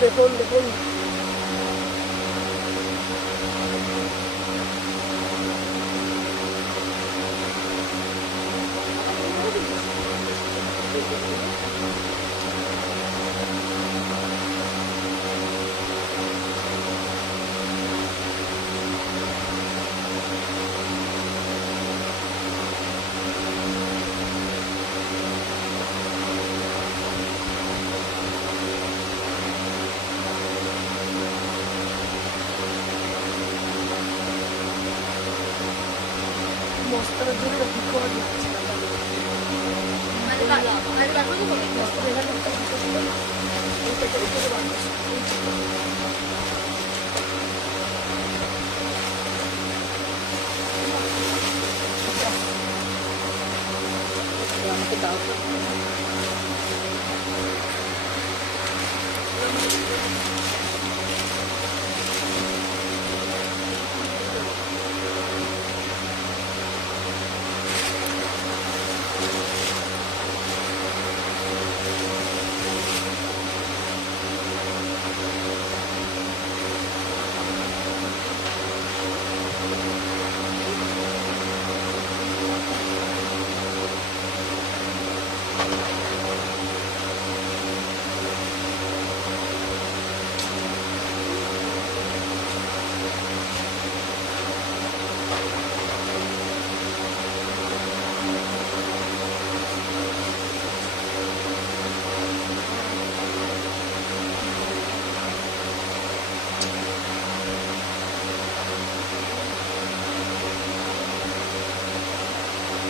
দেখুন দেখুন মস্তার জন্য ঠিক করে দিচ্ছি আমাকে দাও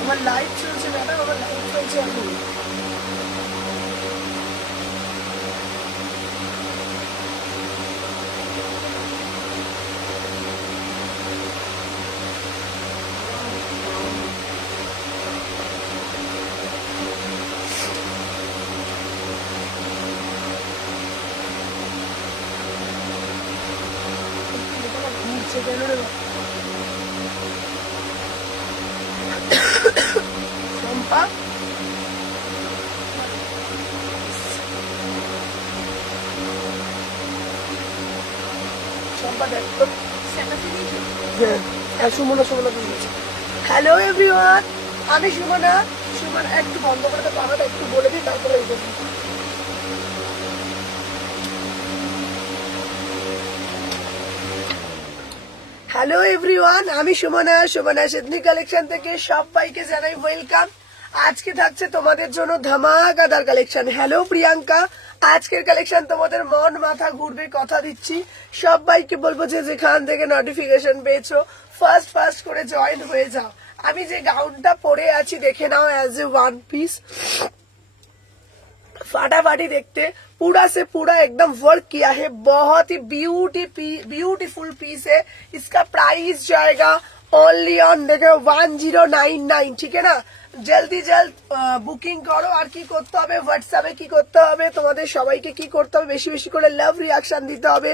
আমার লাইভ চলছে ম্যাডাম, আমার লাইভ চলছে এখন। ঘুরছে কেন রে চম্পা? চম্পা দেখো সুমনা সুমনা দিয়েছে। হ্যালো এভরিওয়ান, আমি সুমনা। সুমনা একটু বন্ধ করে দেবো, আমাকে একটু বলে দিই তারপরে এই করবো। হ্যালো এভরিওয়ান, আমি সুমনা। সুমনা সিডনি কালেকশন থেকে সবাইকে জানাই ওয়েলকাম। আজকে থাকছে তোমাদের জন্য ধামাকাদার কালেকশন। হ্যালো প্রিয়াঙ্কা, আজকের কালেকশন তোমাদের মন মাথা ঘুরবে, কথা দিচ্ছি। সবাইকে বলবো যে যেখান থেকে নোটিফিকেশন পেয়েছো ফার্স্ট করে জয়েন হয়ে যাও। আমি যে গাউনটা পরে আছি দেখে নাও, অ্যাজ এ ওয়ান পিস, फाटाफाटी देखते, पूरा से पूरा एकदम वर्क किया है, बहुत ही ब्यूटीफुल पीस है। इसका प्राइस जाएगा ओनली ऑन देखो 1099, ठीक है ना। জলদি বুকিং করো। আর কি করতে হবে, হোয়াটসঅ্যাপে কি করতে হবে, তোমাদের সবাইকে কি করতে হবে, বেশি বেশি করে লাভ রিয়াকশন দিতে হবে।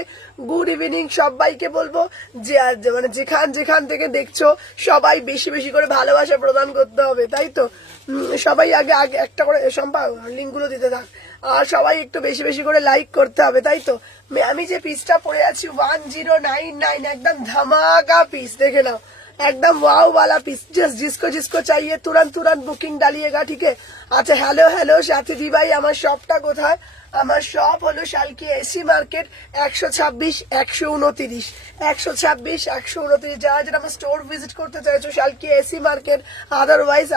গুড ইভিনিং সবাইকে বলবো যে মানে যেখান থেকে দেখছো সবাই বেশি বেশি করে ভালোবাসা প্রদান করতে হবে, তাই তো। সবাই আগে একটা করে সম্পা লিঙ্ক গুলো দিতে থাক, আর সবাই একটু বেশি বেশি করে লাইক করতে হবে, তাই তো। আমি যে পিসটা পরে আছি 1099, একদম ধামাকা পিস, দেখে নাও, एकदम वाव वाला पीस। जिसको जिसको चाहिए तुरंत बुकिंग डालिएगा, ठीक है। अच्छा हेलो साथी भाई, আমার শপটা কোথায়? আমার শপ হলো শালকি এসি মার্কেট 126 129 126 129। যারা আমার স্টোর ভিজিট করতে চাইছো শালকি এসি মার্কেট, আদারওয়াইজ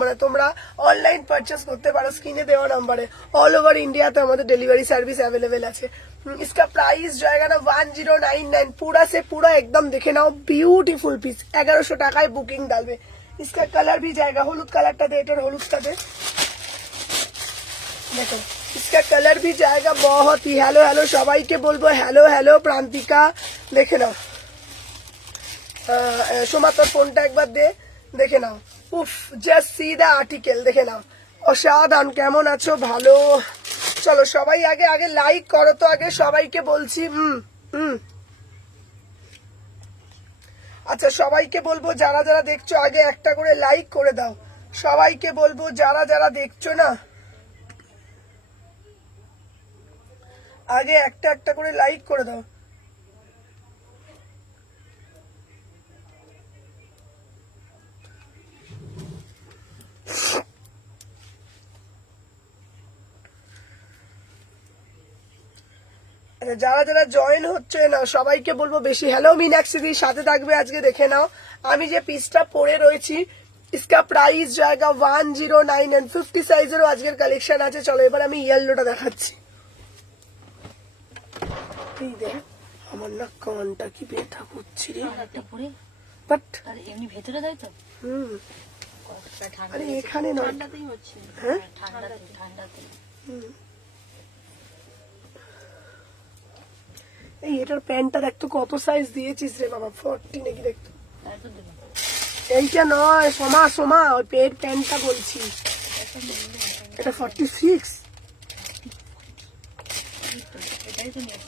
মানে তোমরা অনলাইন পারচেস করতে পারো স্ক্রিনে দেওয়া নাম্বারে। অল ওভার ইন্ডিয়াতে আমাদের ডেলিভারি সার্ভিস অ্যাভেলেবেল আছে। इसका प्राइस जाएगा ना 1099, पूरा से पूरा एकदम देखे ना ब्यूटीफुल पीस। 1100 টাকায় বুকিং डालবে। इसका कलर भी जाएगा, হলুদ কালারটা দে, এটার হলুদটা দে, দেখো इसका कलर भी जाएगा बहुत ही। हेलो সবাইকে বলবো हेलो প্রান্তিকা, দেখে নাও। সোমা তোর ফোনটা একবার দে, দেখে নাও। উফ, জাস্ট সি দা আর্টিকেল, দেখে নাও, অসাধারণ। কেমন আছো? ভালো চলো সবাই আগে আগে লাইক করো তো, আগে সবাইকে বলছি। আচ্ছা সবাইকে বলবো যারা যারা দেখছো আগে একটা করে লাইক করে দাও। সবাইকে বলবো যারা যারা দেখছো না আগে একটা একটা করে লাইক করে দাও। যারা যারা জয়েন হচ্ছে না সবাইকে বলবো বেশি। হ্যালো মীনাক্ষী দি, সাথে থাকবে আজকে। দেখে নাও আমি যে পিসটা পরে রয়েছি, इसका प्राइस जाएगा 109 and 50 সাইজেরও আজকের কালেকশন আছে। চলো এবার আমি ইয়েলোটা দেখাচ্ছি। এই দেখ আমার না কানটা কি ব্যথা করছে রে, বাট এমনি ভেতরে দেয় তো। আরে এখানে নয়, ঠান্ডাতেই হচ্ছে। হ্যাঁ ঠান্ডাতে এই এটার প্যান্টটা দেখতো কত সাইজ দিয়েছিস রে বাবা, 40 নাকি দেখতো। তাই তো দেবো। এইটা নয় সোমা সোমা, ওই পেট প্যান্টটা বলছি, এটা 46। এটাই তো নিয়ে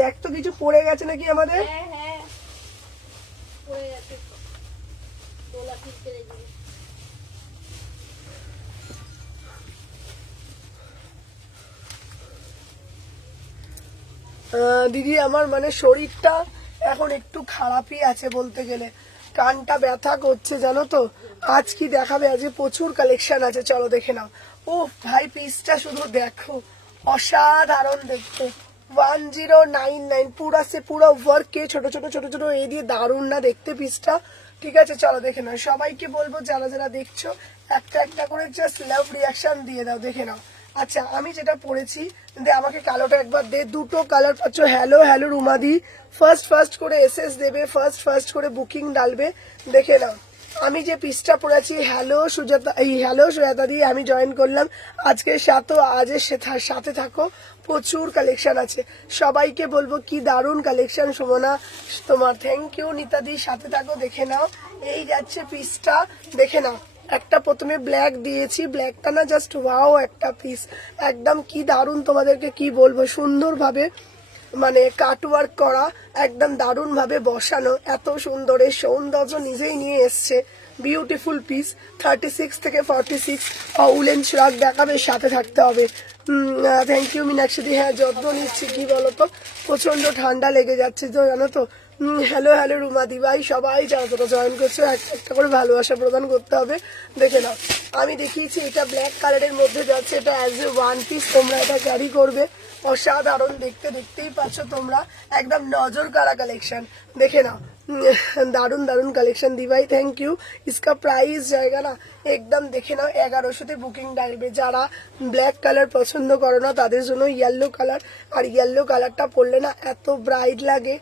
দেখ তো কিছু পড়ে গেছে নাকি আমাদের। হ্যাঁ পড়ে গেছে তো, দোলা ঠিক করে দিবি। দিদি আমার মানে শরীরটা এখন একটু খারাপই আছে বলতে গেলে, কানটা ব্যথা করছে জানো তো। আজ কি দেখাবে, আজকে প্রচুর কালেকশন আছে, চলো দেখে নাও। ও ভাই পিসটা শুধু দেখো, অসাধারণ দেখতে। 1099 পুরা সে পুরো ওয়ার্ক কে ছোট ছোট ছোট ছোট এই দিয়ে দারুণ না দেখতে পিসটা। ঠিক আছে চলো দেখে নাও। সবাইকে বলবো যারা যারা দেখছো একটা একটা করে জাস্ট লাভ রিয়াকশন দিয়ে দাও, দেখে নাও। আচ্ছা আমি যেটা পড়েছি, দে আমাকে কালোটা একবার দে। দুটো কালার পাচ্ছ। হ্যালো হ্যালো রুমাদি, ফার্স্ট করে এসএস দেবে, ফার্স্ট করে বুকিং ডালবে, দেখে নাও। আমি যে পিসটা পড়েছি, হ্যালো সুজাতা, এই হ্যালো সুজাতা দিয়ে আমি জয়েন করলাম আজকে সাথে, আজের সাথে থাকো, প্রচুর কালেকশন আছে। সবাইকে বলবো কি দারুণ কালেকশন সুমনা তোমার, থ্যাংক ইউ। নিতাদি সাথে থাকো, দেখে নাও। এই যাচ্ছে পিসটা, দেখে নাও। একটা প্রথমে ব্ল্যাক দিয়েছি, ব্ল্যাকটা না জাস্ট ওয়াও একটা পিস, একদম কি দারুণ, তোমাদেরকে কি বলবো, সুন্দরভাবে মানে কাটওয়ার্ক করা, একদম দারুণ ভাবে বসানো, এত সুন্দর, এই সৌন্দর্য নিজেই নিয়ে এসছে। বিউটিফুল পিস, 36 থেকে 46 উলেন শ্রাগ দেখাবে, সাথে থাকতে হবে। Thank you Meenakshi. হ্যাঁ যত্ন নিচ্ছি, কি বলতো প্রচন্ড ঠান্ডা লেগে যাচ্ছে তো জানো তো। হ্যালো হ্যালো রুমাদি ভাই, সবাই যারা যারা জয়েন করছে একটা করে ভালোবাসা প্রদান করতে হবে, দেখে নাও। আমি দেখিয়েছি এটা ব্ল্যাক কালারের মধ্যে যাচ্ছে, এটা অ্যাজ এ ওয়ান পিস তোমরা এটা ক্যারি করবে, অসাধারণ দেখতে, দেখতেই পাচ্ছ তোমরা, একদম নজর কাড়া কালেকশন, দেখে নাও। দারুণ দারুণ কালেকশন দি ভাই, থ্যাংক ইউ। इसका प्राइस जाएगा ना একদম দেখে নাও 1100-তে বুকিং ডালবে। যারা ব্ল্যাক কালার পছন্দ করো না তাদের জন্য ইয়েলো কালার, আর ইয়েলো কালারটা পরলে না এত ব্রাইট লাগে,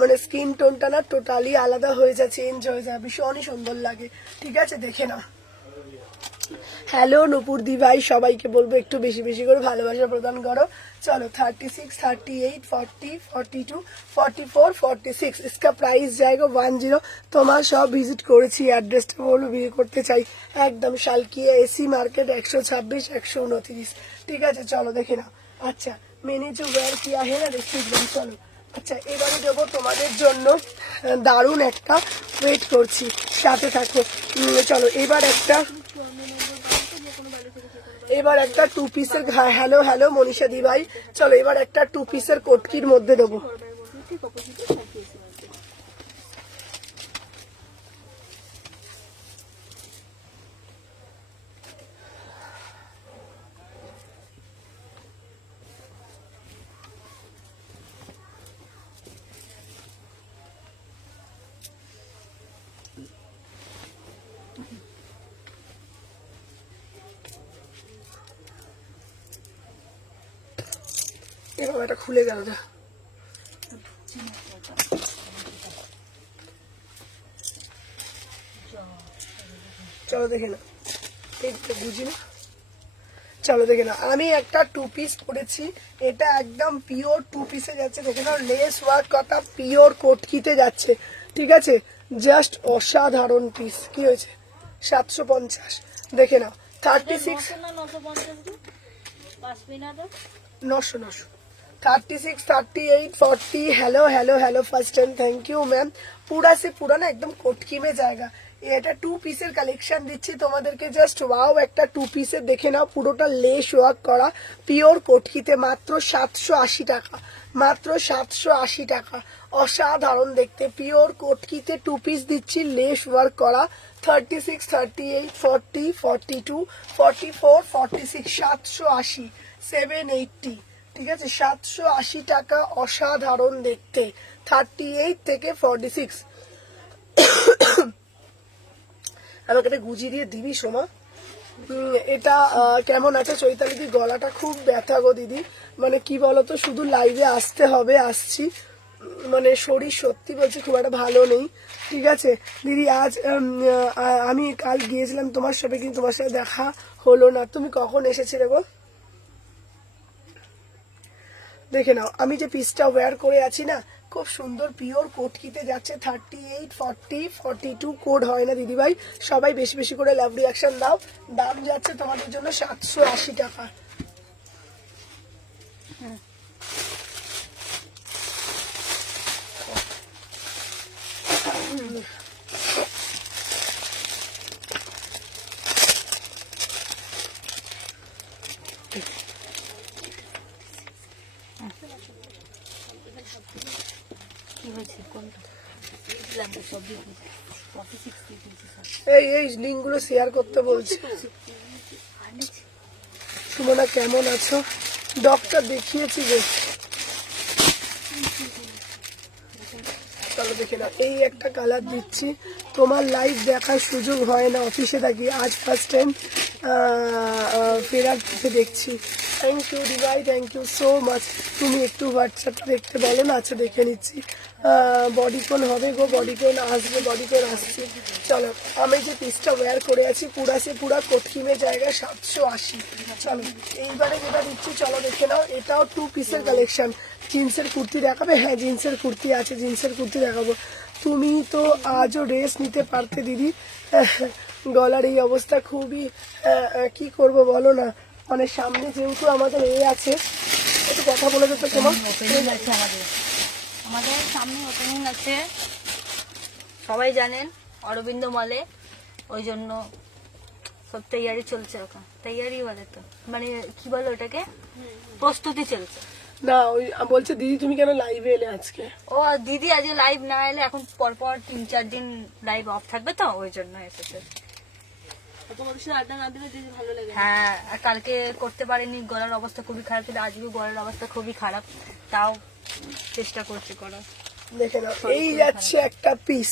মানে স্কিন টোনটা না টোটালি আলাদা হয়ে যায়, চেঞ্জ হয়ে যায়, ভীষণই সুন্দর লাগে। ঠিক আছে দেখে নাও। হ্যালো নুপুর দি ভাই, সবাইকে বলবো একটু বেশি বেশি করে ভালোবাসা প্রদান করো। চলো 36, 38, 40, 42, 44, 46 इसका प्राइस जाएगा 10। তোমার সব ভিজিট করেছি, অ্যাড্রেসটা বলো, বিয়ে করতে চাই। একদম শালকিয়া এসি মার্কেট 126, 129। ঠিক আছে চলো দেখে নাও। আচ্ছা मैंने जो वेयर किया है ना देखिए একদম। চলো আচ্ছা এবারে দেবো তোমাদের জন্য দারুণ একটা, ওয়েট করছি, সাথে থাকো। চলো এবার একটা 2 পিসের, হ্যালো হ্যালো মনীষা দি ভাই, চলো এবার একটা 2 পিসের কোটকির মধ্যে দেবো। এরকম একটা খুলে গেল না, চলো দেখে না, এই বুঝি না। চলো দেখে নাও, আমি একটা 2 পিস পরেছি, এটা একদম পিওর 2 পিসে যাচ্ছে। দেখে নাও লেস ওয়ার্ক কথা পিওর কোটকিতে যাচ্ছে, ঠিক আছে, জাস্ট অসাধারণ পিস। কি হয়েছে 750, দেখে নাও 36 না 950 দি পাসমিনা দা 900 36 38 40। Hello hello hello first time, thank you ma'am. पूरा से पूरा ना एकदम कोटकी में जाएगा। এটা 2 পিসের কালেকশন দিচ্ছি তোমাদেরকে, জাস্ট ওয়াও একটা 2 পিসের দেখে নাও, পুরোটা লেস ওয়ার্ক করা পিওর কোটকিতে, মাত্র 780 টাকা, মাত্র 780 টাকা। অসাধারণ দেখতে পিওর কোটকিতে 2 পিস দিচ্ছি লেস ওয়ার্ক করা। 36 38 40 42 44 46 780 780, ঠিক আছে, 780 টাকা। অসাধারণ দেখতে 38 থেকে 46। আমাকে একটা গুজি দিয়ে দিবি সোমা। এটা কেমন আছে চৈতালি দি? গলাটা খুব ব্যথা গো দিদি, মানে কি বলতো, শুধু লাইভে আসতে হবে, আসছি, মানে শরীর সত্যি বলছি খুব একটা ভালো নেই, ঠিক আছে দিদি। আজ আমি কাল গিয়েছিলাম তোমার সাথে, কিন্তু তোমার সাথে দেখা হলো না। তুমি কখন এসেছিলে গো? দেখে নাও আমি যে পিসটা ওয়্যার করে আছি না, খুব সুন্দর পিওর কোটকিতে যাচ্ছে। 38 40 42 কোড হয় না দিদিভাই, সবাই বেশি বেশি করে লাভ রিয়াকশন দাও। দাম যাচ্ছে তোমাদের জন্য 780 টাকা। কি হয়েছে কোনটা দিলাম তো সব দিয়ে 46 দিয়ে এই লিঙ্ক গুলো শেয়ার করতে বলছি। সুমনা কেমন আছো? ডক্টর দেখিয়েছি যে। চলো দেখে নাও, এই একটা কালার দিচ্ছি, তোমার লাইভ দেখার সুযোগ হয় না, অফিসে থাকি, আজ ফার্স্ট টাইম ফেরার পথে দেখছি। থ্যাংক ইউ দিভাই, থ্যাংক ইউ সো মাচ। তুমি একটু হোয়াটসঅ্যাপটা দেখতে বলো না? আচ্ছা দেখে নিচ্ছি। বডিকন হবে গো, বডিকন আসবে, বডিকন আসছে। চলো আমি যে পিসটা ওয়্যার করে আছি পুরা সে পুরা কোটকিমে জায়গা 780। চলো এইবারে যেটা দিচ্ছি চলো দেখে নাও, এটাও 2 পিসের কালেকশন। জিন্সের কুর্তি দেখাবে? হ্যাঁ জিন্সের কুর্তি আছে, জিন্সের কুর্তি দেখাবো। তুমি তো আজও রেস্ট নিতে পারতে দিদি, গলার এই অবস্থা খুবই, কি করব বলো না, মানে সামনে যেহেতু আমাদের আছে, একটু কথা বলে যেত তোমার। ওপেনিং আছে আমাদের সামনে ওপেনিং আছে, সবাই জানেন অরবিন্দ মলে, ওই জন্য সব তৈয়ারি চলছে। ওখান তৈয়ারি বলে তো, মানে কি বলে ওটাকে, প্রস্তুতি চলছে। না ওই বলছে দিদি তুমি কেন লাইভে এলে আজকে? ও দিদি আজকে লাইভ না এলে এখন পরপর 3-4 দিন লাইভ অফ থাকবে, তো ওই জন্য এসেছে। হ্যাঁ আর কালকে করতে পারিনি, গলার অবস্থা খুবই খারাপ ছিল, আজকে গলার অবস্থা খুবই খারাপ, তাও চেষ্টা করছি করার। দেখে নাও এই যাচ্ছে একটা পিস,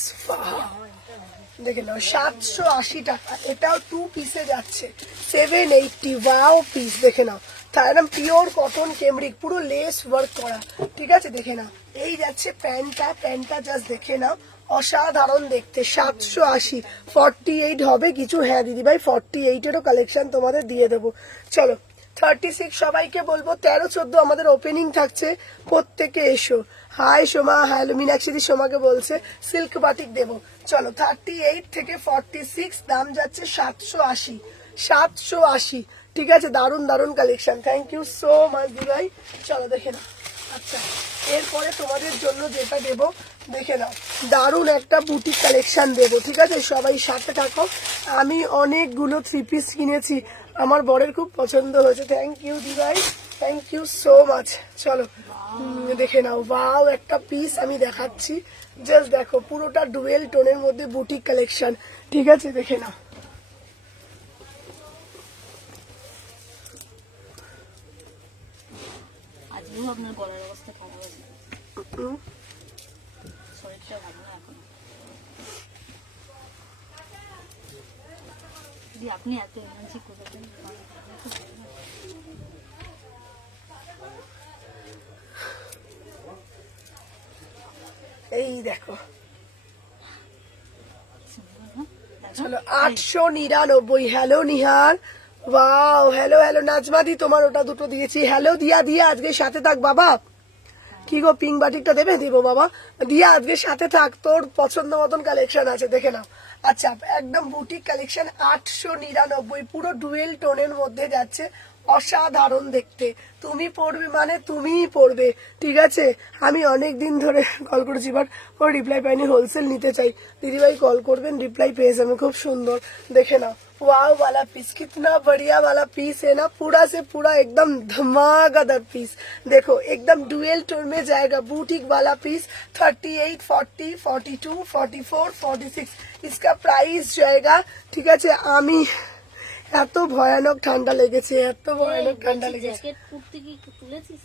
দেখে নাও 780 টাকা। এটাও 2 পিসে যাচ্ছে 780। ওয়াও পিস দেখে নাও, একদম পিওর কটন কেমব্রিক, পুরো লেস ওয়ার্ক করা, ঠিক আছে। দেখে নাও এই যাচ্ছে প্যান্টটা জাস্ট দেখে নাও, অসাধারণ দেখতে। 780 48 হবে কিছু? হ্যাঁ দিদি ভাই 48-এরও কালেকশন তোমাদের দিয়ে দেবো। চলো 36 সবাইকে বলবো, 13-14 আমাদের ওপেনিং থাকছে, প্রত্যেকে এসো। হাই সোমা, হ্যালো মীনাক্ষী দি সোমাকে বলছে সিল্ক বাটিক দেবো। চলো 38 থেকে 46 দাম যাচ্ছে 780, 780, ঠিক আছে। দারুন দারুন collection, thank you so much দিভাই। চলো দেখে নাও। আচ্ছা এরপরে তোমাদের জন্য যেটা দেবো দেখে নাও, দারুন একটা বুটিক কালেকশন দেবো, ঠিক আছে, সবাই সাথে থাকো। আমি অনেকগুলো 3 পিস কিনেছি, আমার বরের খুব পছন্দ হয়েছে। থ্যাংক ইউ দিভাই, থ্যাংক ইউ সো মাচ। চলো দেখে নাও, ওয়াও একটা পিস আমি দেখাচ্ছি, জাস্ট দেখো পুরোটা ডুয়েল টোনের মধ্যে বুটিক কালেকশন, ঠিক আছে, দেখে নাও। আজকেও আপনার গলার অবস্থা খারাপ আছে, শরীরটা ভালো না এখন। যদি আপনি এত এনার্জি করে দেন, এই দেখো চলো 899। Hello Nihar, wow, hello hello Najma দি, তোমার ওটা দুটো দিয়েছি। হ্যালো দিয়া, দিয়া আজকে সাথে থাক বাবা। কি গো, পিঙ্ক বাটিকটা দেবে? দিব বাবা। দিয়া আজকে সাথে থাক, তোর পছন্দ মতন কালেকশন আছে, দেখে নাও। আচ্ছা, একদম বুটিক কালেকশন, 899, পুরো ডুয়েল টোনের মধ্যে যাচ্ছে, অসাধারণ দেখতে। তুমি পড়বে মানে তুমিই পড়বে, ঠিক আছে। আমি অনেক দিন ধরে কল করেছি, বাট কোনো রিপ্লাই পাইনি। হোলসেল নিতে চাই, দিদিভাই কল করবেন, রিপ্লাই পেয়ে যাবেন। খুব সুন্দর, দেখে নাও। वाव वाला पीस, कितना बढ़िया वाला पीस है ना, पूरा से पूरा एकदम धमाकेदार पीस। देखो एकदम डुएल टोन में जाएगा, बूटिक वाला पीस। 38, 40, 42, 44, 46 इसका प्राइस जाएगा, ঠিক আছে। আমি এত ভয়ানক ঠান্ডা লেগেছে, এত ভয়ানক ঠান্ডা লেগেছে। জ্যাকেট কুর্তি কি তুলেছিস?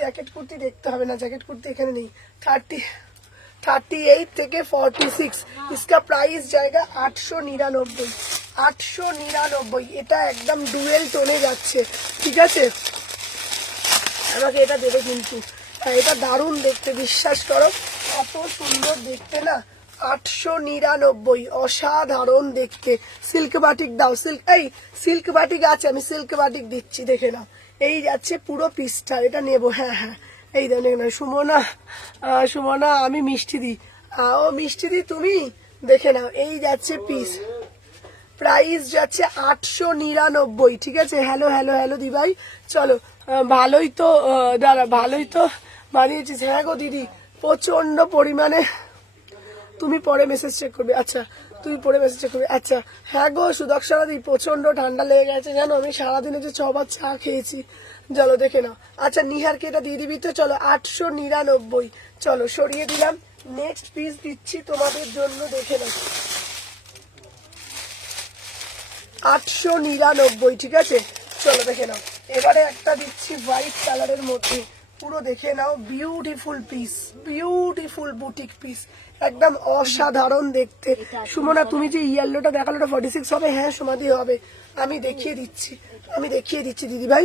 জ্যাকেট কুর্তি দেখতে হবে না, জ্যাকেট কুর্তি এখানে নেই। 38 থেকে 46 इसका प्राइस जाएगा 899, 899। এটা একদম ডুয়েল টোনে যাচ্ছে, ঠিক আছে। আমাকে এটা দেবে কিন্তু, এটা দারুণ দেখতে, বিশ্বাস করো, এত সুন্দর দেখতে না। 899, অসাধারণ দেখতে। সিল্ক বাটিক দাও, সিল্ক, এই সিল্ক বাটিক আছে, আমি সিল্ক বাটিক দিচ্ছি, দেখে নাও। এই যাচ্ছে পুরো পিসটা, এটা নেবো। হ্যাঁ হ্যাঁ, এই দেখো না, সুমনা, সুমনা আমি মিষ্টি দি, ও মিষ্টি দি তুমি, দেখে নাও। এই যাচ্ছে পিস, প্রাইস যাচ্ছে 899, ঠিক আছে। হ্যালো হ্যালো হ্যালো দি ভাই, চলো। ভালোই তো, দাঁড়া, ভালোই তো বানিয়েছিস। হ্যাঁ গো দিদি, প্রচন্ড পরিমাণে। তুমি পরে মেসেজ চেক করবে, আচ্ছা তুমি পরে মেসেজ চেক করবে, আচ্ছা। হ্যাঁ গো সুদর্শনা দি, প্রচন্ড ঠান্ডা লেগে গেছে জানো, আমি সারাদিনে যে 6 বার চা খেয়েছি। চলো দেখে নাও। আচ্ছা নিহারকে এটা দিয়ে দিবি তো, চলো। 899, চলো সরিয়ে দিলাম। নেক্সট পিস দিচ্ছি তোমাদের জন্য, দেখে নাও। 899, ঠিক আছে, চলো দেখে নাও। এবারে একটা দিচ্ছি হোয়াইট কালারের মধ্যে, পুরো দেখে নাও, beautiful piece, beautiful boutique piece, একদম অসাধারণ দেখতে। সুমনা তুমি যে ইয়েলোটা দেখালো, ওটা 46 হবে? হ্যাঁ সমাধি হবে, আমি দেখিয়ে দিচ্ছি, আমি দেখিয়ে দিচ্ছি দিদি ভাই।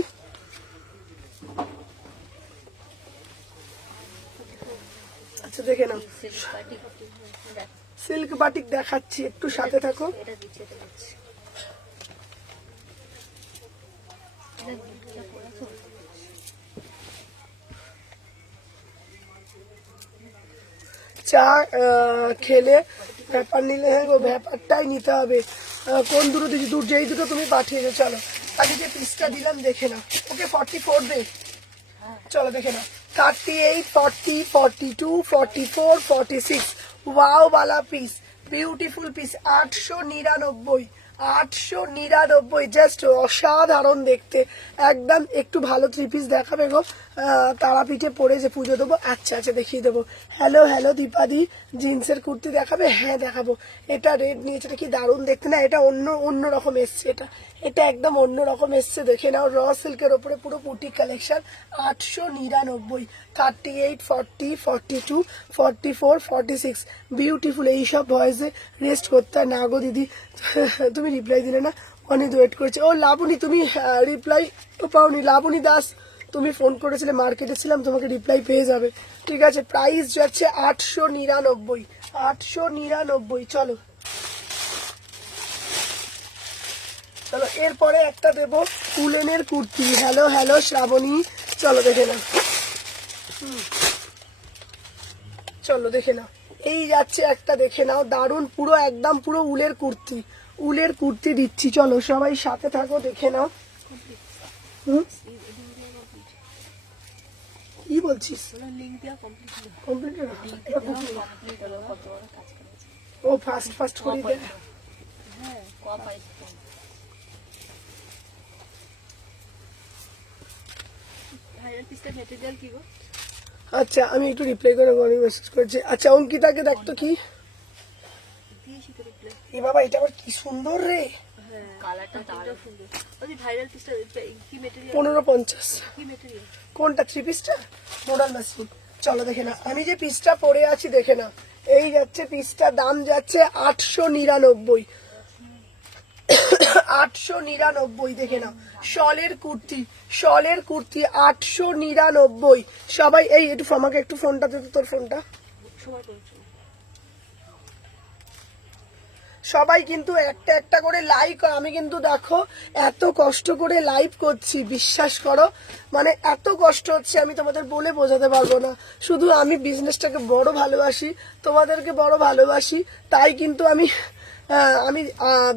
আচ্ছা দেখে নাও, সিল্ক বাটিক দেখাচ্ছি, একটু সাথে থাকো। চা খেলে ব্যাপার নিলে, হ্যাঁ গো ব্যাপারটাই নিতে হবে। কোন দুটো দিচ্ছি, যেই দুটো তুমি পাঠিয়েছো, চলো। আগে যে পিসটা দিলাম দেখে নাও, ওকে 44 দে, চলো দেখে নাও। 38, 40, 42, 44, 46, ওয়াও वाला পিস, বিউটিফুল পিস। 899, 899, জাস্ট অসাধারণ দেখতে, একদম। একটু ভালো 3 পিস দেখাবে গো, তারাপীঠে পরে যে পুজো দেবো। আচ্ছা আচ্ছা দেখিয়ে দেবো। হ্যালো হ্যালো দীপাদি, জিন্সের কুর্তি দেখাবে? হ্যাঁ দেখাবো। এটা রেড নিয়েছে, এটা কি দারুণ দেখতে না, এটা অন্য রকম এসছে, এটা একদম অন্য রকম এসছে, দেখে নাও। র সিল্কের ওপরে পুরো বুটিক কালেকশন, 899। 38, 40, 42, 44, 46, বিউটিফুল। এইসব ভয়েসে রেস্ট করতে হয় না গো দিদি। তুমি রিপ্লাই দিলে না, অনেক ওয়েট করেছে। ও লাবণী, তুমি রিপ্লাই পাওনি? লাবণী দাস, তুমি ফোন করেছিলে, মার্কেটে ছিলাম, তোমাকে রিপ্লাই পেয়ে যাবে, ঠিক আছে। প্রাইস যাচ্ছে 899, 899, চলো। চলো এরপরে একটা দেবো উলেনের কুর্তি। হ্যালো হ্যালো শ্রাবণী, চলো দেখে নাও, চলো দেখে নাও। এই যাচ্ছে একটা, দেখে নাও, দারুণ, পুরো একদম পুরো উলের কুর্তি, উলের কুর্তি দিচ্ছি, চলো সবাই সাথে থাকো, দেখে নাও। কি বলছিস? কমপ্লিট, ও ফাস্ট করিয়ে দে। আচ্ছা আমি একটু রিপ্লাই করে মেসেজ করেছি। আচ্ছা অঙ্কিতাকে দেখতো কি, এ বাবা এটা আবার কি সুন্দর রে, 1550। কোনটা? 3 পিসটা মডেল মেশিন, চলো দেখে না। আমি যে পিসটা পরে আছি দেখে না, এই যাচ্ছে পিসটা, দাম যাচ্ছে 899, 899, দেখে নাও। শলের কুর্তি, শলের কুর্তি, 899। সবাই এই একটু আমাকে একটু ফোনটা দে তো, তোর ফোনটা। সবাই কিন্তু একটা একটা করে লাইক, আমি কিন্তু দেখো এত কষ্ট করে লাইভ করছি, বিশ্বাস করো মানে এত কষ্ট হচ্ছে আমি তোমাদের বলে বোঝাতে পারবো না। শুধু আমি বিজনেসটাকে বড় ভালোবাসি, তোমাদেরকে বড় ভালোবাসি, তাই কিন্তু আমি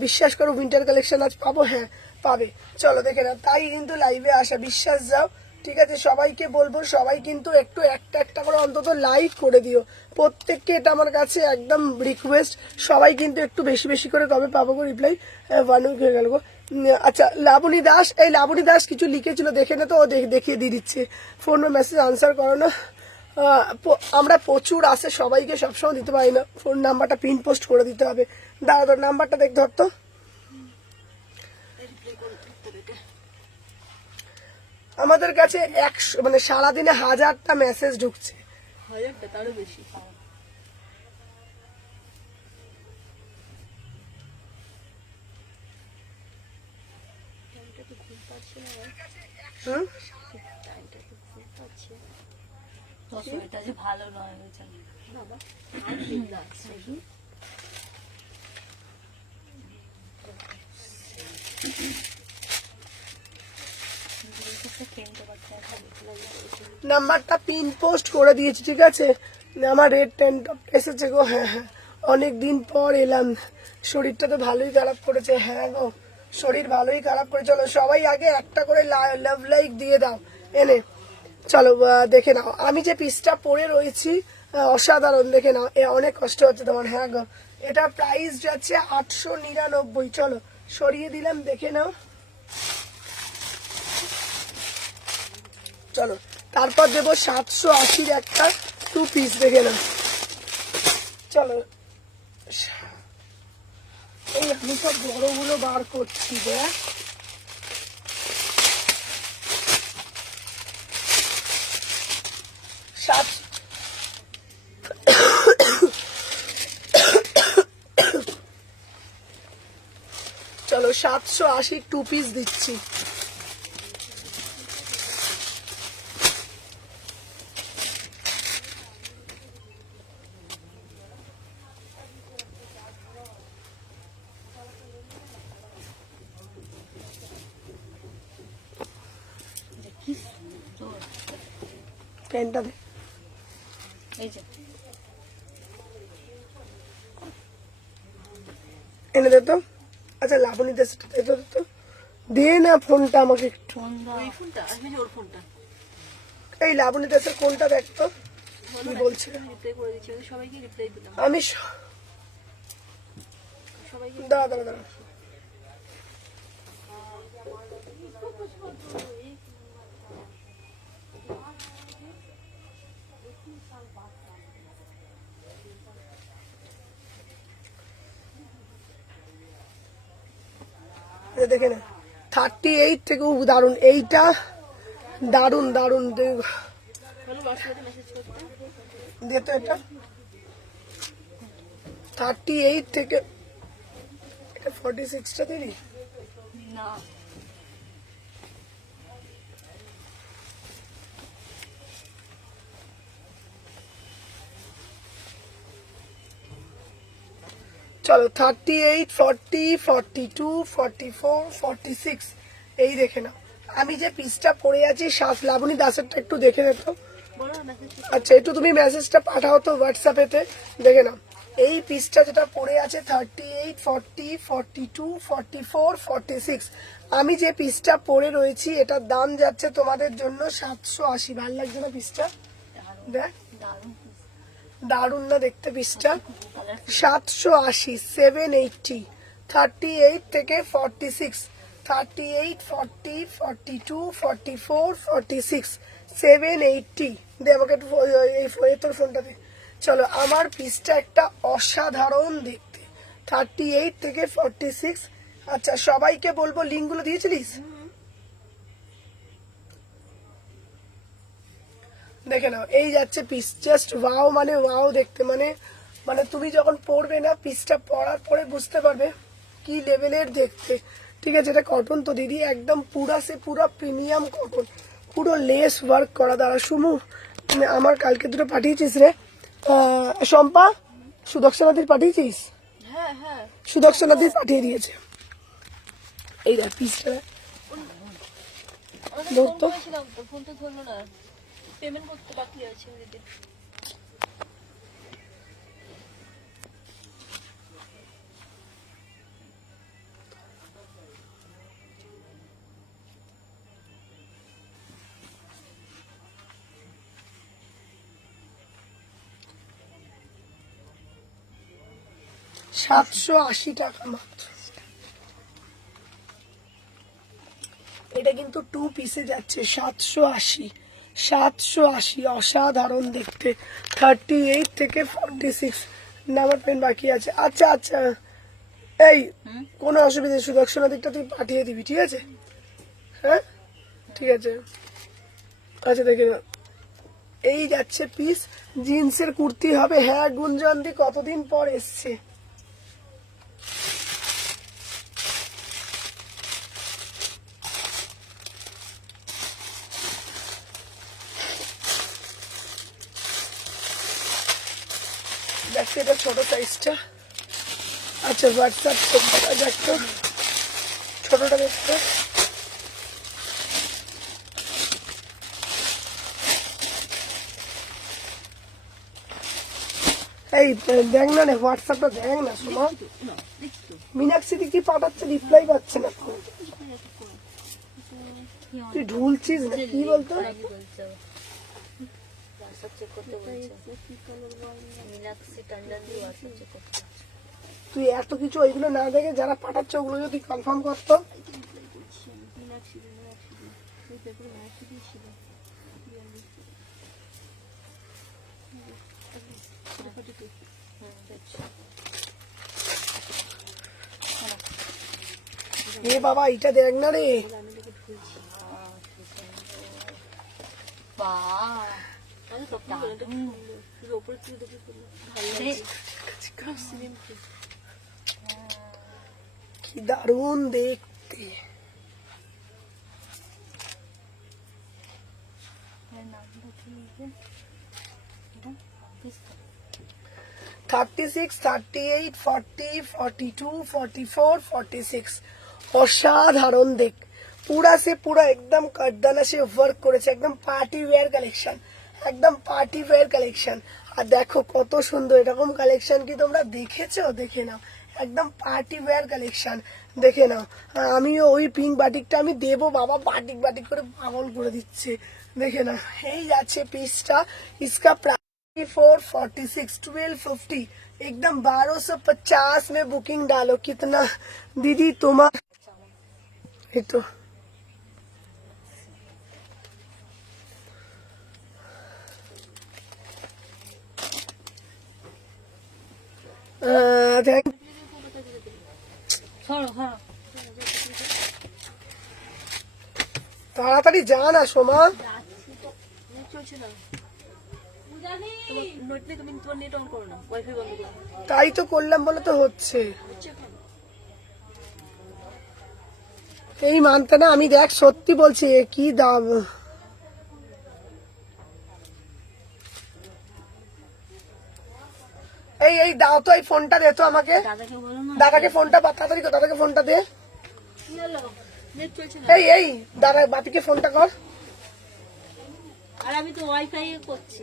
বিশ্বাস করো উইন্টার কালেকশন আজ পাবো, হ্যাঁ পাবে, চলো দেখে না, তাই কিন্তু লাইভে আসা, বিশ্বাস যাও। ঠিক আছে, সবাইকে বলবো সবাই কিন্তু একটু একটা একটা করে অন্তত লাইক করে দিও প্রত্যেককে, এটা আমার কাছে একদম রিকোয়েস্ট। সবাই কিন্তু একটু বেশি বেশি করে কবে পাবো গো রিপ্লাই, 1 উইক হয়ে গেল গো। আচ্ছা লাবণী দাস, এই লাবণী দাস কিছু লিখেছিল দেখে না তো, ও দেখিয়ে দিয়ে দিচ্ছে, ফোন মেসেজ আনসার করো না। আমরা প্রচুর আসে, সবাইকে সবসময় দিতে পারি না, ফোন নাম্বারটা পিন পোস্ট করে দিতে হবে। দাঁড়া নাম্বারটা দেখ ধর তো। আমাদের কাছে 100 মানে সারাদিনে 1000টা মেসেজ ঢুকছে, 1000টা তারও বেশি। হুম এটা যে ভালো নয় বাবা, নাম্বারটা পিন পোস্ট করে দিয়েছি, ঠিক আছে। আমার রেড টেন্ট এসেছে গো, হ্যাঁ হ্যাঁ অনেক দিন পর এলাম, শরীরটা তো ভালোই খারাপ করেছে, হ্যাঁ গো শরীর ভালোই খারাপ করে। চলো সবাই আগে একটা করে লাভ লাইক দিয়ে দাও এনে, চলো দেখে নাও আমি যে পিসটা পরে রয়েছি, অসাধারণ, দেখে নাও, অনেক কষ্ট হচ্ছে তোমার, হ্যাঁ গো এটা প্রাইস যাচ্ছে 899। চলো সরিয়ে দিলাম, দেখে নাও, চলো তারপর দেবো 780 একটা 2 পিস, দেখে নাও। চলো এই আমি সব বড়গুলো বার করছি, দেখ চলো 780 2 পিস দিচ্ছি। পেনটা দে, এই যে এনে দে তো। আচ্ছা লাবণী দেশটা তো দে না ফোনটা আমাকে একটু, ফোন দাও, এই ফোনটা আসলে ওর ফোনটা, এই লাবণী দেশের কোনটা দেখ তো, কি বলছে। রিপ্লাই করে দিচ্ছি, সবাইকে রিপ্লাই দিলাম আমি সবাইকে। দাঁড়া দাঁড়া দাঁড়া, দেখে না 38 থেকে দারুন, এইটা দারুন দারুন দে তো, এটা 38 থেকে 46টা দিবি না, চলো 38 40 42 44 46 এই দেখে নাও। আমি যে পিসটা পরে আছি লাবণী দাসেরটা একটু দেখে নেব। আচ্ছা একটু তুমি মেসেজটা পাঠাও তো হোয়াটসঅ্যাপেতে, দেখে নাও এই পিসটা যেটা পরে আছে 38 40 42 44 46। আমি যে পিসটা পরে রয়েছি এটার দাম যাচ্ছে তোমাদের জন্য 780। ভালো লাগছে না পিসটা? দেখ দারুন না দেখতে পিসটা, 780 780 38 থেকে 46 38 40 42 44 46 780 দে আমাকে একটু তোর ফোনটা দে। চলো আমার পিসটা একটা অসাধারণ দেখতে, 38 থেকে 46। আচ্ছা সবাইকে বলবো লিঙ্কগুলো দিয়েছিলিস, দেখে নাও এই যাচ্ছে পিস, জাস্ট ওয়াও মানে ওয়াও দেখতে, মানে মানে তুমি যখন পরবে না পিসটা পরার পরে বুঝতে পারবে কি লেভেলের দেখতে। ঠিক আছে, এটা কটন তো দিদি, একদম পুরা প্রিমিয়াম কটন, পুরো লেস ওয়ার্ক করা। দ্বারা সুমু আমার কালকে দুটো পাঠিয়েছিস রে, শম্পা সুদর্শনাদির পাঠিয়েছিস? হ্যাঁ সুদর্শনা দিয়ে পাঠিয়ে দিয়েছে। এই দেখ পিসটা ধরতো। ফোন তো ধরলো না, পেমেন্ট করতে বাকি আছে ওদিকে। টাকা মাত্র। এটা কিন্তু 2 পিসে যাচ্ছে 780 অসাধারণ দেখতে। 38 থেকে 46 নাম্বার পেন বাকি আছে। আচ্ছা আচ্ছা, এই কোনো অসুবিধা নেই, সুদর্শনা দিকটা তুই পাঠিয়ে দিবি, ঠিক আছে? হ্যাঁ ঠিক আছে। আচ্ছা দেখে নাও, এই যাচ্ছে পিস। জিন্সের কুর্তি হবে। হ্যাঁ গুঞ্জন দি কতদিন পর এসছে। দেখতে এটা ছোট সাইজটা। আচ্ছা হোয়াটসঅ্যাপ দেখতো ছোটটা দেখতে। এই দেখ না হোয়াটসঅ্যাপটা দেখ না শোনা। মীনাক্ষী কি পাঠাচ্ছে, রিপ্লাই পাচ্ছে না। তুই ঢুলছিস না কি বলতো? তুই এত কিছু ওইগুলো না দেখে যারা পাঠাচ্ছে ওগুলো যদি কনফার্ম করতো। এ বাবা এটা দেখ না রে। কি দারুণ দেখতে। 36, 38, 40, 42, 44, 46 অসাধারণ দেখ। पूरा से पूरा एकदम कटदाना से वर्क করেছে, একদম পার্টি ওয়্যার কালেকশন, একদম পার্টি ওয়্যার কালেকশন। আর দেখো কত সুন্দর, এরকম কালেকশন কি তোমরা দেখেছো? দেখে নাও, একদম পার্টি ওয়্যার কালেকশন দেখে নাও। আমিও ওই পিঙ্ক বাটিকটা আমি দেবো, বাবা বাটিক বাটিক করে পাগল করে দিচ্ছে। দেখে নাও, এই যাচ্ছে পিসটা। इसका प्राइस 446, 1250, एकदम 1250 में बुकिंग डालो। कितना दीदी तुम्हारा तो তাড়াতাড়ি যা না সোমা। তাই তো করলাম বলে তো হচ্ছে। এই মানতে না, আমি দেখ সত্যি বলছি কি দাম। এই এই দাও তো, এই ফোনটা দে তো আমাকে। দাদাকে ফোনটা তাড়াতাড়ি কর, দাদাকে ফোনটা দে। এই এই দাদা বাপিকে ফোনটা কর। আর আমি তো ওয়াইফাই করছি।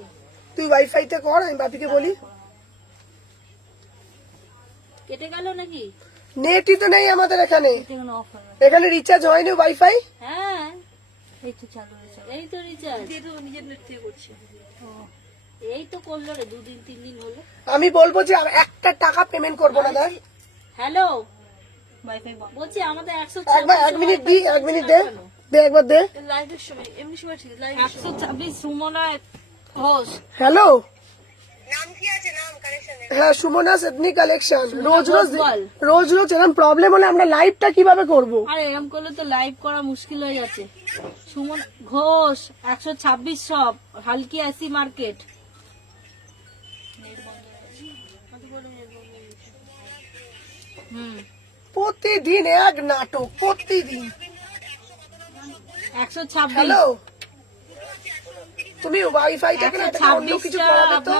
তুই ওয়াইফাই তে কর, আমি বাপিকে বলি। কেটে গেল নাকি? নেটই তো নেই আমাদের এখানে। এখানে রিচার্জ হয়নি ওয়াইফাই। হ্যাঁ এই তো চালু হয়েছে, এই তো রিচার্জ নিজের নেট থেকে করছি। এই তো করলো রে, 2-3 দিন হলো। আমি বলবো যে আর একটা টাকা পেমেন্ট করবো না। দাদা হ্যালো ওয়াইফাই বলছি আমাদের 100 একবার 1 মিনিট দি, 1 মিনিট দে দে একবার দে। লাইভের সময় এমনি সময় ঠিক লাইভ 126 সুমনা ঘোষ। হ্যালো নাম কি আছে? নাম কালেকশনের হ্যাঁ সুমনা সেদনি কালেকশন। রোজ রোজ এরকম প্রবলেম হলে আমরা লাইভটা কিভাবে করব? আর এরকম করলে তো লাইভ করা মুশকিল হয়ে যাচ্ছে। সুমন ঘোষ 126 সব হালকি আসি মার্কেট। প্রতিদিন এক নাটক, প্রতিদিন। 126 হ্যালো তুমি ওয়াইফাইটাকে না এটাকে অন্য কিছু করাবে তো,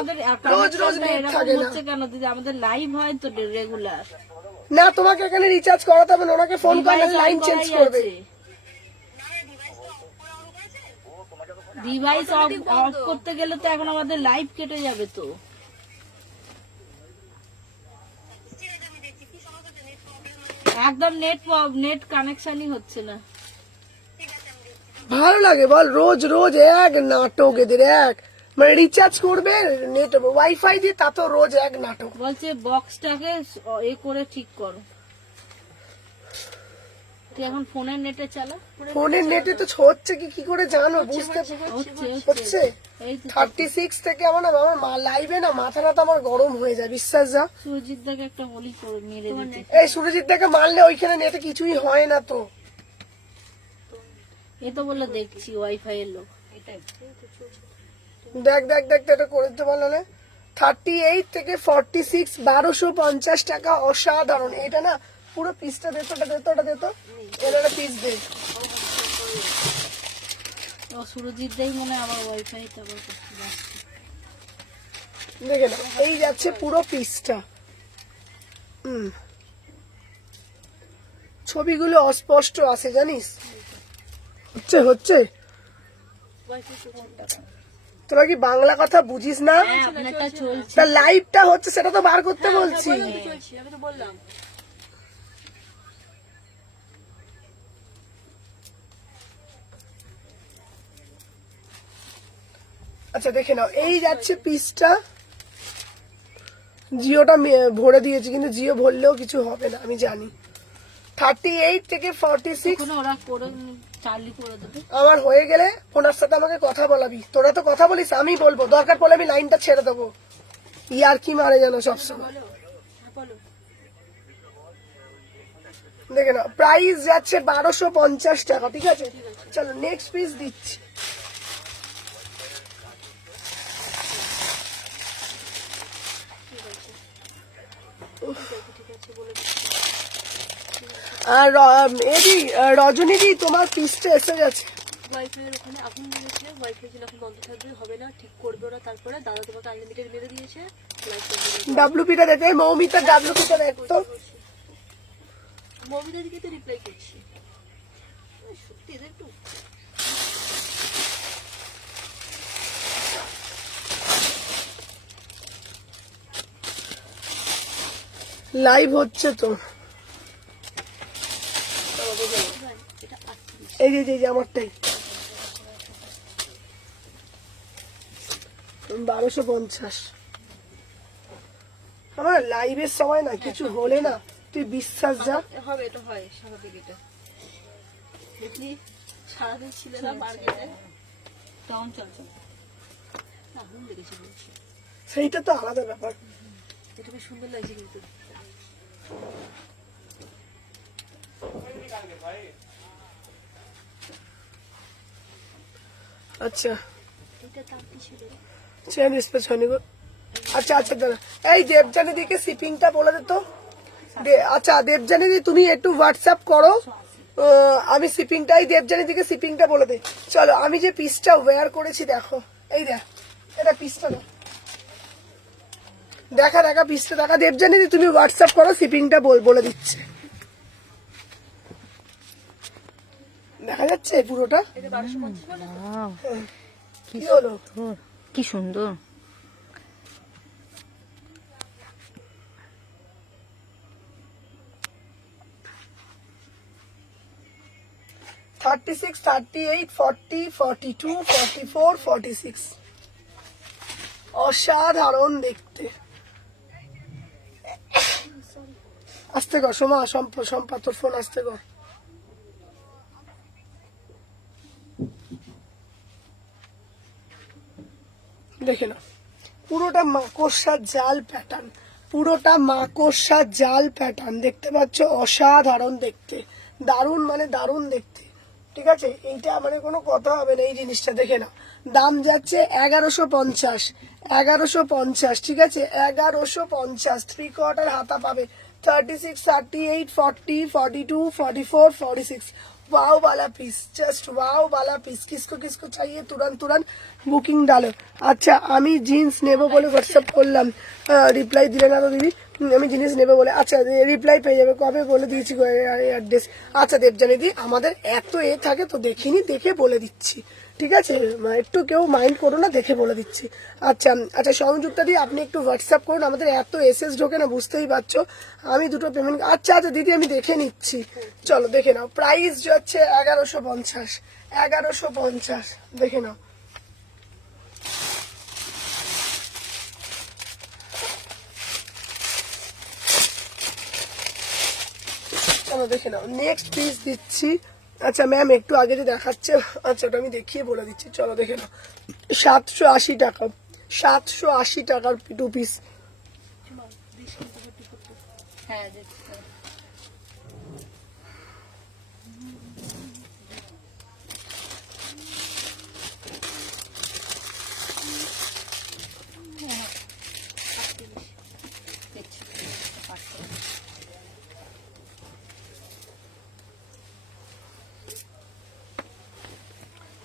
রোজ রোজ নেট থাকে না। হচ্ছে কেন দিদি, আমাদের লাইভ হয় তো রেগুলার। না তোমাকে এখানে রিচার্জ করাতে হবে না, ওনাকে ফোন করলে লাইন চেঞ্জ করবে। ডিভাইস অফ করতে গেলে তো এখন আমাদের লাইভ কেটে যাবে তো। একদম নেট কানেকশনই হচ্ছে না। ভালো লাগে বল, রোজ রোজ এক নাটক এদের, এক মানে রিচার্জ করবে নেট ওয়াইফাই দিয়ে, তা তো রোজ এক নাটক। বলছে বক্সটাকে এ করে ঠিক করো। তুই এখন ফোনের নেটে চালা। ফোনের নেটে তো হচ্ছে কি করে জানো, বুঝতে হচ্ছে। এই তো 36 থেকে আমার লাইভে না মাথাটা তো আমার গরম হয়ে যায়, বিশ্বাস যা। সুজিত দাকে একটা বলি করে মেরে দিতে। এই সুরজিৎ দেখে মারলে ওইখানে নেটে কিছুই হয় না তো। এ তো বললো দেখছি ওয়াইফাই এর লোক। দেখ দেখ দেখ এটা করে দিতে পারলো না। 38 থেকে 46 1250 টাকা, অসাধারণ। এটা না পুরো পিসটা দে তো, ওটা দে তো, এর একটা পিস দে। ও সুরজিৎ দাই মনে হয় আবার ওয়াইফাই তারপর দেখে না, এই যাচ্ছে পুরো পিসটা। ছবিগুলো অস্পষ্ট আছে জানিস। হচ্ছে হচ্ছে তোরা কি বাংলা কথা বুঝিস না? আপনারটা চলছে। তা লাইভটা হচ্ছে সেটা তো বার করতে বলছি। আমি তো বললাম আচ্ছা দেখে নাও, এই যাচ্ছে পিসটা। জিওটা ভরে দিয়েছি, কিন্তু জিও ভরলেও কিছু হবে না আমি জানি। 38 থেকে 46 এখন ওরা করে চার্লি করে দেবে। আমার হয়ে গেলে ওনার সাথে আমাকে কথা বলাবি। তোরা তো কথা বলিস, আমি বলবো, দরকার পড়লে আমি লাইনটা ছেড়ে দেবো। ইয়ার কি মারে জানো সবসময়। দেখে নাও প্রাইস যাচ্ছে 1250 টাকা, ঠিক আছে। চলো নেক্সট পিস দিচ্ছি। আর এদি রজনী দি, তোমার পিসটা এসে গেছে। ওয়াইফাই এর ওখানে আগুন লেগেছে, ওয়াইফাই ছিল এখন বন্ধ থাকবে, হবে না, ঠিক করবে ওরা। তারপরে দাদা তোমাকে আনলিমিটেড মেরে দিয়েছে, লাইভ করবে। ডাব্লুপিটা দেখে, মৌমিতা ডাব্লুপিটা দেখতো। মমিতা দিকে তো রিপ্লাই করছি। সত্যি এদের একটু লাইভ হচ্ছে তো, এই যে এই যে আমারটাই 1250। আমার লাইভের সময় না কিছু হলে না তুই বিশ্বাস যা। হবে, এটা হয় স্বাভাবিক। এটা দেখলি সারাদিন ছিল না মার্কেটে, তখন চলছে আগুন লেগেছে বলছি। সেইটা তো আলাদা ব্যাপার। এটা বেশ সুন্দর লাগছে কিন্তু। আচ্ছা এটা দাম কি ছিল? চেন স্পেস হয়নি গো। আচ্ছা আচ্ছা দাদা, এই দেবজানি দিকে শিপিংটা বলে দে তো। আচ্ছা দেবজানি দি, তুমি একটু হোয়াটসঅ্যাপ করো, আমি শিপিংটাই দেবজানি দিকে শিপিংটা বলে দে। চলো, আমি যে পিসটা ওয়্যার করেছি দেখো, এই দেখ, এটা পিসটা দেখা দেখা পিসটা দেখা। দেবজানি দি তুমি হোয়াটসঅ্যাপ করো, শিপিংটা বলে দিচ্ছে। দেখা যাচ্ছে পুরোটা? কি হলো? কি সুন্দর। থার্টি 38 40 42 44 46 অসাধারণ দেখতে। আস্তে কর সোমা, সম্পা তোর ফোন আস্তে কর। দেখে না, পুরোটা মাকড়সার জাল প্যাটার্ন, পুরোটা মাকড়সার জাল প্যাটার্ন দেখতে পাচ্ছ, অসাধারণ দেখতে, দারুণ মানে দারুণ দেখতে, ঠিক আছে। এইটা মানে কোনো কথা হবে না, এই জিনিসটা দেখে না। দাম যাচ্ছে 1150, 1150, ঠিক আছে, 1150। 3/4 হাতা পাবে। 36 38 40 42 44 46 वाव वाला पीस, जस्ट वाव वाला पीस। किसको किसको चाहिए तुरंत तुरंत বুকিং ডালো। আচ্ছা আমি জিন্স নেবো বলে হোয়াটসঅ্যাপ করলাম, রিপ্লাই দিলে না তো দিদি। আমি জিনিস নেবো বলে, আচ্ছা রিপ্লাই পেয়ে যাবে, কবে বলে দিয়েছি অ্যাড্রেস। আচ্ছা দেবজানি দি, আমাদের এত থাকে তো দেখিনি, দেখে বলে দিচ্ছি, ঠিক আছে? একটু কেউ মাইন্ড করো না, দেখে বলে দিচ্ছি। আচ্ছা আচ্ছা সংযুক্তা দি, আপনি একটু হোয়াটসঅ্যাপ করুন, আমাদের এত এসএস ঢোকে না, বুঝতেই পারছো। আমি দুটো পেমেন্ট, আচ্ছা আচ্ছা দিদি আমি দেখে নিচ্ছি, চলো দেখে নাও। প্রাইস হচ্ছে 1150, 1150, দেখে নাও। চলো দেখে নাও, নেক্সট পিস দিচ্ছি। আচ্ছা ম্যাম একটু আগে যে দেখাচ্ছে, আচ্ছা ওটা আমি দেখিয়ে বলে দিচ্ছি, চলো দেখে নাও। 780 টাকা, 780 টাকার 2 পিস। হ্যাঁ দেখছি।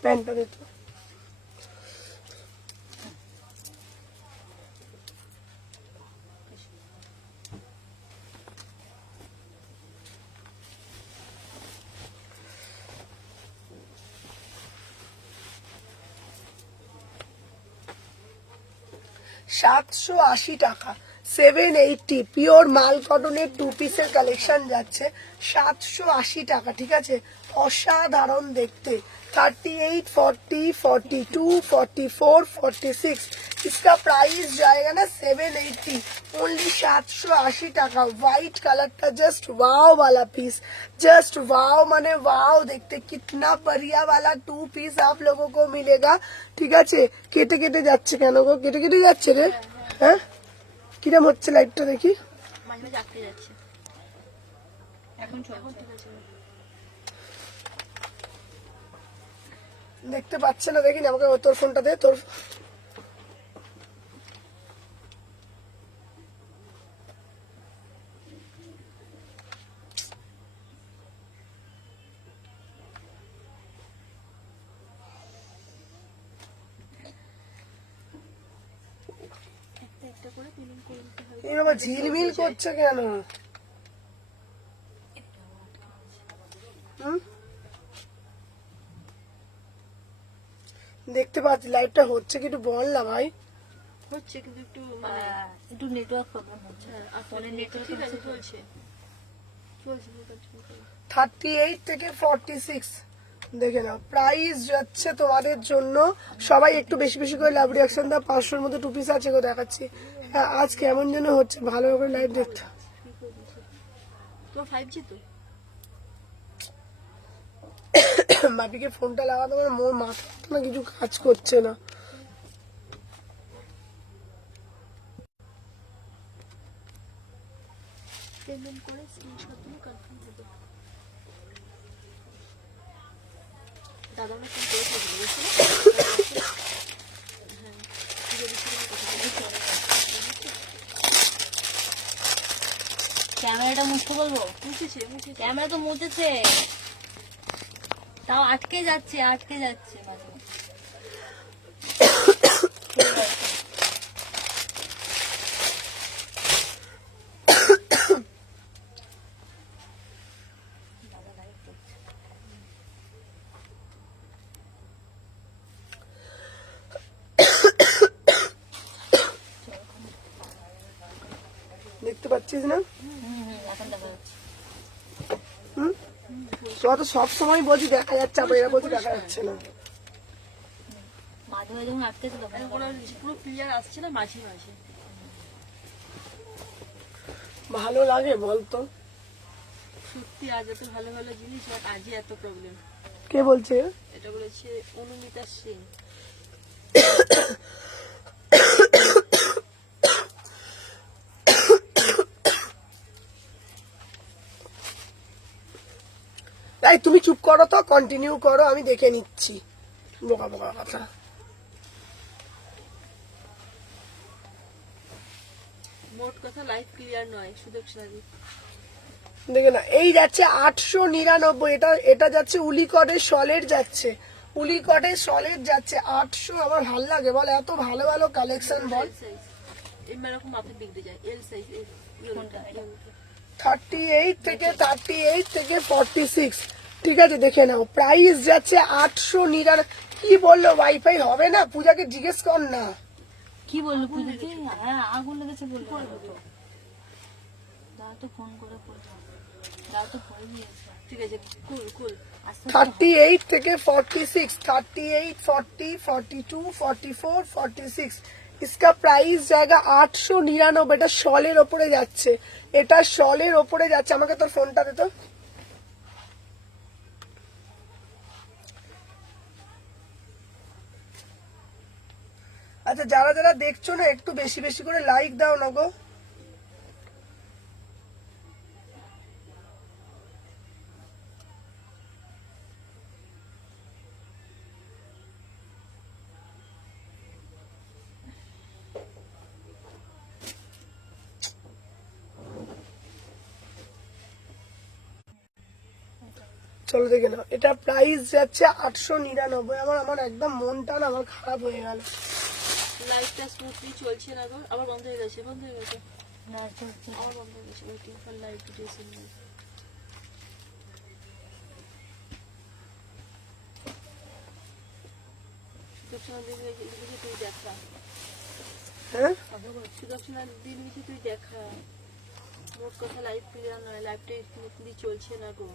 প্যান্টটা দিত। টাকা, 780 পিওর মাল কটনের 2 পিসের কালেকশন যাচ্ছে 780 টাকা, ঠিক আছে? অসাধারণ দেখতে। 38, 40, 42, 44, 46, इसका प्राइस जाएगा ना 780, ओनली 780 টাকা। व्हाइट कलर का जस्ट वाव वाला पीस, जस्ट वाव माने वाव, देखते कितना बढ़िया वाला 2 पीस आप लोगों को मिलेगा, ঠিক আছে? কেটে কেটে যাচ্ছে কেন গো, কেটে কেটে যাচ্ছে রে? হ্যাঁ কিরম হচ্ছে লাইটটা দেখি। মাঝে মাঝে আটকে যাচ্ছে। এখন এখন ঠিক আছে। দেখতে পাচ্ছে না, দেখিনি, আমাকে তোর ফোনটা দে, তোর একটা একটা করে পেমেন্ট করে দিতে হবে। এই বাবা ঝিলমিল করছে কেন? হুম? দেখতে পাচ্ছি লাইটটা হচ্ছে কি একটু বল না ভাই। হচ্ছে কিন্তু একটু মানে একটু নেটওয়ার্ক প্রবলেম হচ্ছে। আপনার নেটওয়ার্ক ঠিক আছে, চলছে চলছে continue করুন। 38 থেকে 46, দেখে নাও। প্রাইস যাচ্ছে তোমাদের জন্য, সবাই একটু বেশি বেশি করে লাভ রিয়াকশন দাও। 500-র মধ্যে 2 পিস আছে গো, দেখাচ্ছি। হ্যাঁ আজ কেমন যেন হচ্ছে, ভালো করে লাইভ দেখতে। তোমার 5G তো? বাপিকে ফোনটা লাগাতে আমার মোর মাথা না কিছু কাজ করছে না। পেমেন্ট করে স্ক্রিনশট দিয়ে কনফার্ম করবে। দাদা আমরা ফোন করেছিল বলেছিল। হ্যাঁ ক্যামেরাটা মুছতে বলবো? মুছেছে মুছেছে। ক্যামেরা তো মুছেছে, তাও আটকে যাচ্ছে আটকে যাচ্ছে মাঝে মাঝে। দেখতে পাচ্ছিস না? এখন দেখা যাচ্ছে। হুম, তোরা তো সব সময় বলছি দেখা যাচ্ছে, আবার এরা বলছি দেখা যাচ্ছে না। মাঝে মাঝে যখন আটকেছে তখন এখন পুরো ক্লিয়ার আসছে না, মাঝে মাঝে। ভালো লাগে বলতো? সত্যি আজ এত ভালো ভালো জিনিস, বাট আজই এত প্রবলেম। কে বলছে? এটা বলেছে অনুমিতা সিং। তাই তুমি চুপ করো তো, কন্টিনিউ করো, আমি দেখে নিচ্ছি। বোকা বোকা কথা। মোট কথা লাইফ ক্লিয়ার নয়, সুদীপ সাজি। দেখে না, এই যাচ্ছে 899, এটা এটা যাচ্ছে উলিকটের সলের যাচ্ছে, উলিকটের সলের যাচ্ছে 800। আমার ভাল লাগে বল, এত ভালো ভালো কালেকশন বল। সাইজ এরকম মাপে বিগড়ে যায়, এল সাইজ। 38 থেকে 46, ঠিক আছে দেখে নাও। প্রাইস যাচ্ছে 899। কি বললো, ওয়াইফাই হবে না? পূজাকে জিজ্ঞেস কর না। কি বললো পুজোতে? হ্যাঁ আগুন লেগেছে বললো। দাও তো ফোন করে বলবো। দাও তো ফোন দিয়েছে। ঠিক আছে, কুল কুল। 38 থেকে 46, 38, 40, 42, 44, 46, इसका प्राइस जाएगा 899। এটা শলের ওপরে যাচ্ছে, এটা শলের ওপরে যাচ্ছে। আমাকে তোর ফোনটা দে তো। আচ্ছা, যারা যারা দেখছো না, একটু বেশি বেশি করে লাইক দাও না গো। চলো দেখে নাও, এটা প্রাইস যাচ্ছে 899। আমার আমার একদম মনটা না আমার খারাপ হয়ে গেল। লাইটটা স্মুথলি চলছে না গো, আবার বন্ধ হয়ে গেছে, বন্ধ হয়ে গেছে, না চলছে। আবার বন্ধ হয়ে গেছে। Waiting for light to descend. Sudarshana দিদি লিখেছে তুই দেখা, হ্যাঁ, সুদর্শনা দিদি লিখেছে তুই দেখা। মোট কথা লাইভ ক্লিয়ার নয়, লাইভটা স্মুথলি চলছে না গো।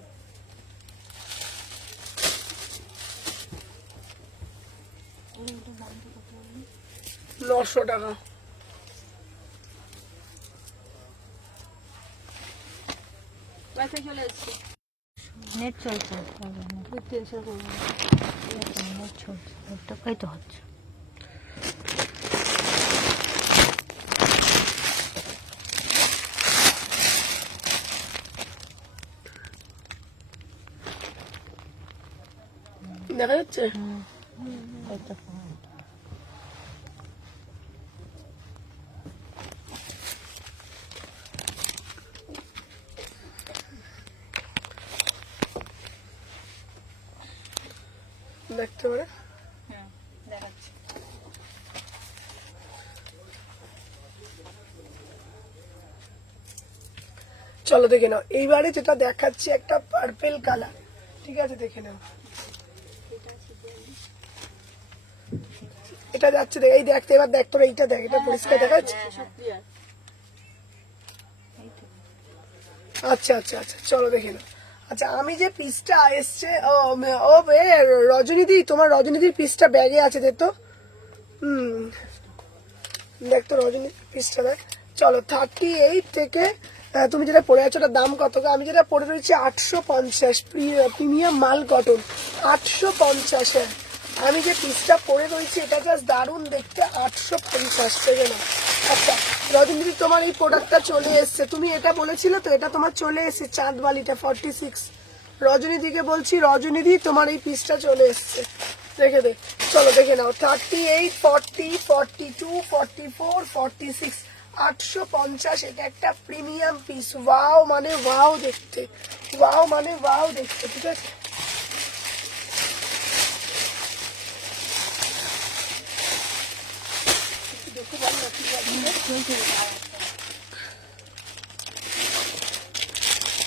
এইটা বন্ধ করতে হবে। 900 টাকা। ওয়াইফাই চলে এসছে। নেট চলছে, টেনশন করবো না। নেট চলছে, নেটটাই তো হচ্ছে। দেখা যাচ্ছে? এই তো দেখতে পারে। দেখাচ্ছি। চলো দেখে নাও, এইবারে যেটা দেখাচ্ছি একটা পার্পেল কালার, ঠিক আছে দেখে নাও। এটা যাচ্ছে, এই দেখতে, এবার দেখ তোর এইটা দেখ, এটা পরিষ্কার দেখাচ্ছে। সব ক্লিয়ার। আচ্ছা আচ্ছা আচ্ছা, চলো দেখে নাও। আচ্ছা, আমি যে পিসটা এসছে, ও রজনীদি, তোমার রজনীদির পিসটা ব্যাগে আছে, দে তো। দেখ তো রজনীদির পিসটা দেখ। চলো 38 থেকে তুমি যেটা পরে আছো ওটার দাম কত? আমি যেটা পরে রয়েছি 850, প্রিমিয়াম মাল কটন, 850। আমি যে পিসটা পরে রয়েছি এটা জাস্ট দারুণ দেখতে, 850 থেকে না। আচ্ছা রজনীদি, তোমার এই প্রোডাক্টটা চলে এসছে, তুমি এটা বলেছিলে তো, এটা তোমার চলে এসছে চাঁদবালিটা 46। রজনীদিকে বলছি, রজনীদি তোমার এই পিসটা চলে এসছে, দেখে দে। চলো দেখে নাও, 38, 40, 42, 44, 46, 850। এটা একটা প্রিমিয়াম পিস। ওয়াও মানে ওয়াও দেখতে, ওয়াও মানে ওয়াও দেখতে, ঠিক আছে।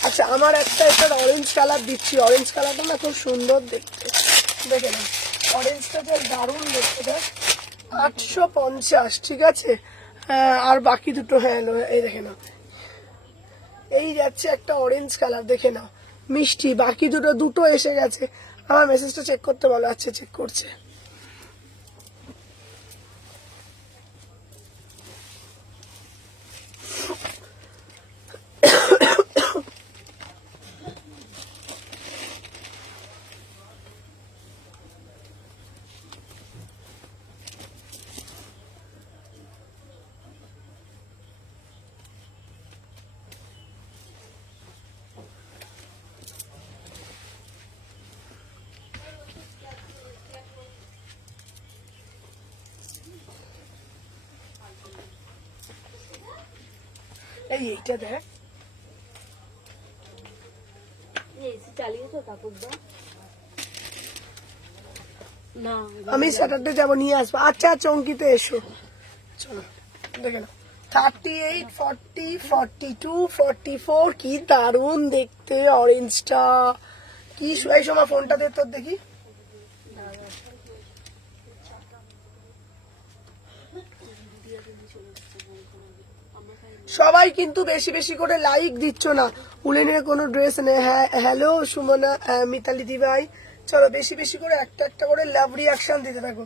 আচ্ছা, আমার একটা এটা অরেঞ্জ কালার দিচ্ছি, অরেঞ্জ কালারটা না খুব সুন্দর দেখতে, দেখে না, অরেঞ্জটা বেশ দারুণ দেখতে। দেখ 850, ঠিক আছে। আর বাকি দুটো, হ্যাঁ এই দেখে না, এই যাচ্ছে একটা অরেঞ্জ কালার, দেখে নাও মিষ্টি। বাকি দুটো এসে গেছে। আমার মেসেজটা চেক করতে বলো। আচ্ছা চেক করছে। এইটা দেখ, এসি চালিয়েছো তারপর দাও না আমি স্যাটারডে যাবো নিয়ে আসবো। আচ্ছা আচ্ছা অঙ্কিতে এসো, চলো দেখে নাও। 38, 40, 42, 44 কি দারুণ দেখতে অরেঞ্জটা। কি এই সময় ফোনটা দে তোর দেখি। সবাই কিন্তু বেশি বেশি করে লাইক দিচ্ছ না, উলেনের কোনো ড্রেস নেই। হ্যাঁ হ্যালো সুমনা, মিতালি দি ভাই, চলো বেশি বেশি করে একটা একটা করে লাভ রিয়াকশন দিতে থাকো।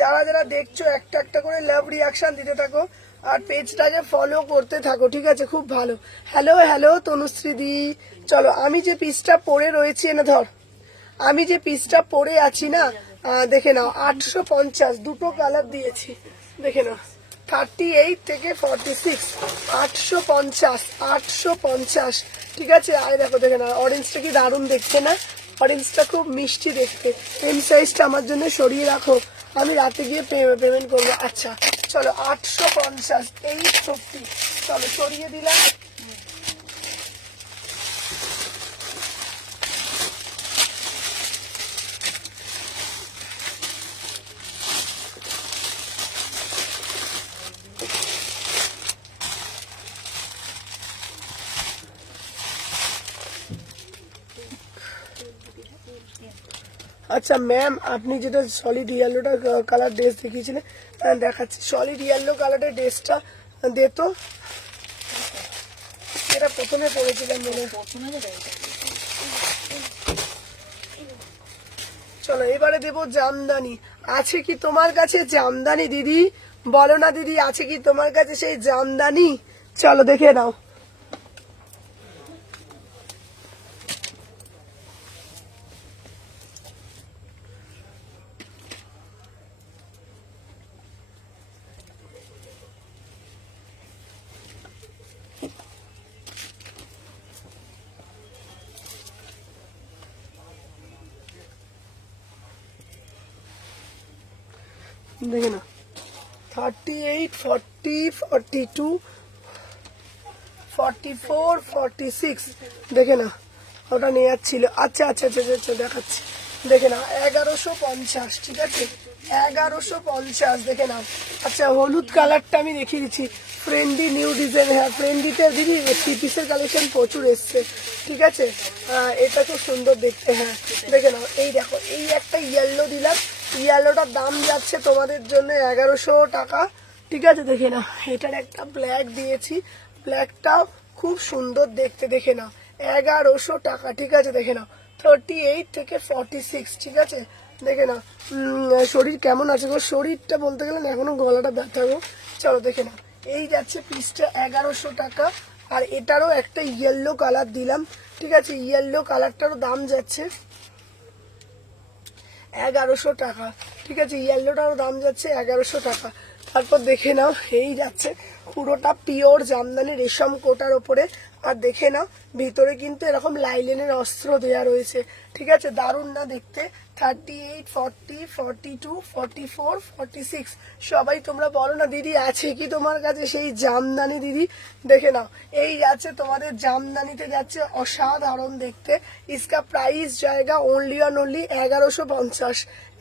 যারা যারা দেখছো একটা একটা করে লাভ রিয়াকশন দিতে থাকো আর পেজটাকে ফলো করতে থাকো, ঠিক আছে? খুব ভালো। হ্যালো হ্যালো তনুশ্রী দি, চলো আমি যে পিসটা পরে রয়েছি, না ধর আমি যে পিসটা পরে আছি না, দেখে নাও 850, দুটো কালার দিয়েছি, দেখে নাও 38 থেকে 46, 850, ঠিক আছে? আর দেখো দেখে নাও অরেঞ্জটা কি দারুণ দেখতে না? অরেঞ্জটা খুব মিষ্টি দেখতে। এম সাইজটা আমার জন্য সরিয়ে রাখো, আমি রাতে গিয়ে পেমেন্ট করবো। আচ্ছা চলো 850, 850, চলো সরিয়ে দিলাম। আচ্ছা ম্যাম, আপনি যেটা সলিড ইয়েলোটা কালার ড্রেস দেখিয়েছিলেন, দেখাচ্ছি সলিড ইয়েলো কালারের ড্রেসটা দে তো, এটা প্রথমে পরেছিলাম মনে হয়। চলো এবারে দেবো জামদানি। আছে কি তোমার কাছে জামদানি দিদি? বলো না দিদি, আছে কি তোমার কাছে সেই জামদানি? চলো দেখে নাও। দেখে না 38, 40, 42, 44, 46, দেখে না ওটা নেওয়ার ছিল। আচ্ছা আচ্ছা আচ্ছা আচ্ছা দেখাচ্ছি, দেখে না 1150, ঠিক আছে? 1150, দেখে নাও। আচ্ছা হলুদ কালারটা আমি দেখিয়ে দিচ্ছি, ফ্রেন্ডি নিউ ডিজাইন। হ্যাঁ ফ্রেন্ডিতে দিদি থ্রি পিসের কালেকশন প্রচুর এসছে, ঠিক আছে? এটা খুব সুন্দর দেখতে। হ্যাঁ দেখে নাও, এই দেখো এই একটা ইয়েলো দিলাম, ইয়েলোটার দাম যাচ্ছে তোমাদের জন্য 1100 টাকা, ঠিক আছে? দেখে নাও এটার একটা ব্ল্যাক দিয়েছি, ব্ল্যাকটাও খুব সুন্দর দেখতে, দেখে নাও 1100 টাকা, ঠিক আছে? দেখে নাও 38 থেকে 46, ঠিক আছে? দেখে নাও শরীর কেমন আছে গো? শরীরটা বলতে গেলে না এখনো গলাটা ব্যথা গো। চলো দেখে নাও, এই যাচ্ছে পিসটা 1100 টাকা। আর এটারও একটা ইয়েলো কালার দিলাম, ঠিক আছে? ইয়েলো কালারটারও দাম যাচ্ছে 1100 টাকা, ঠিক আছে? ইয়েলোটারও দাম যাচ্ছে 1100 টাকা। তারপর দেখে নাও এই যাচ্ছে পুরোটা পিওর জামদানি রেশম কোটার ওপরে। আর দেখে নাও ভিতরে কিন্তু এরকম লাইলেনের অস্ত্র দেয়া রয়েছে, ঠিক আছে? দারুণ না দেখতে? 38, 40, 42, 44, 46, সবাই তোমরা বলো না দিদি আছে কি তোমার কাছে সেই জামদানি দিদি? দেখে নাও এই যাচ্ছে তোমাদের জামদানিতে যাচ্ছে অসাধারণ দেখতে। इसका प्राइस जाएगा ओनली ऑन ओनली 1150,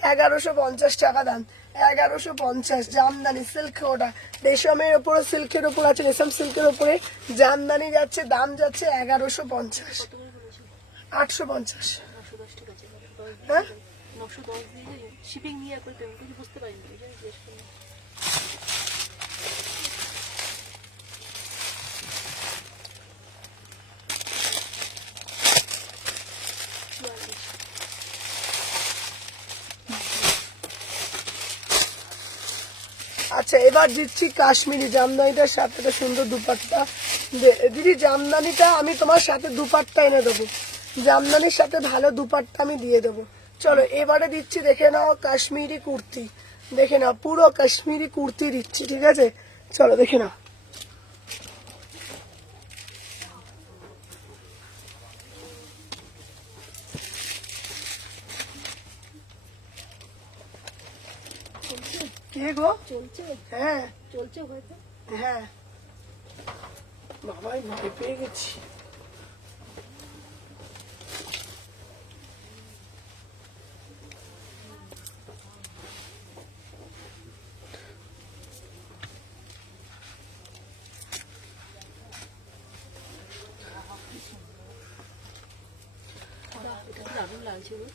1150 টাকা দাম। 1150 জামদানি সিল্ক, ওটা রেশমের ওপরে সিল্কের ওপর আছে, রেশম সিল্কের ওপরে জামদানি যাচ্ছে, দাম যাচ্ছে 1150, 850। 910, ঠিক আছে? হ্যাঁ 910 দিয়ে শিপিং নিয়ে একবার পেমেন্ট কি বুঝতে পারিনি, এই যে জিজ্ঞেস করলাম। আচ্ছা এবার দিচ্ছি কাশ্মীরি জামদানিটার সাথে একটা সুন্দর দুপাট্টা। দিদি জামদানিটা আমি তোমার সাথে দুপাট্টা এনে দেবো, জামদানির সাথে ভালো দুপাট্টা আমি দিয়ে দেবো। চলো এবারে দিচ্ছি, দেখে নাও কাশ্মীরি কুর্তি, দেখে নাও পুরো কাশ্মীরি কুর্তি দিচ্ছি, ঠিক আছে? চলো দেখে নাও। কে গো? চলছে হ্যাঁ চলছে হয়তো। হ্যাঁ বাবাই ভয় পেয়ে গেছি। আছে গো।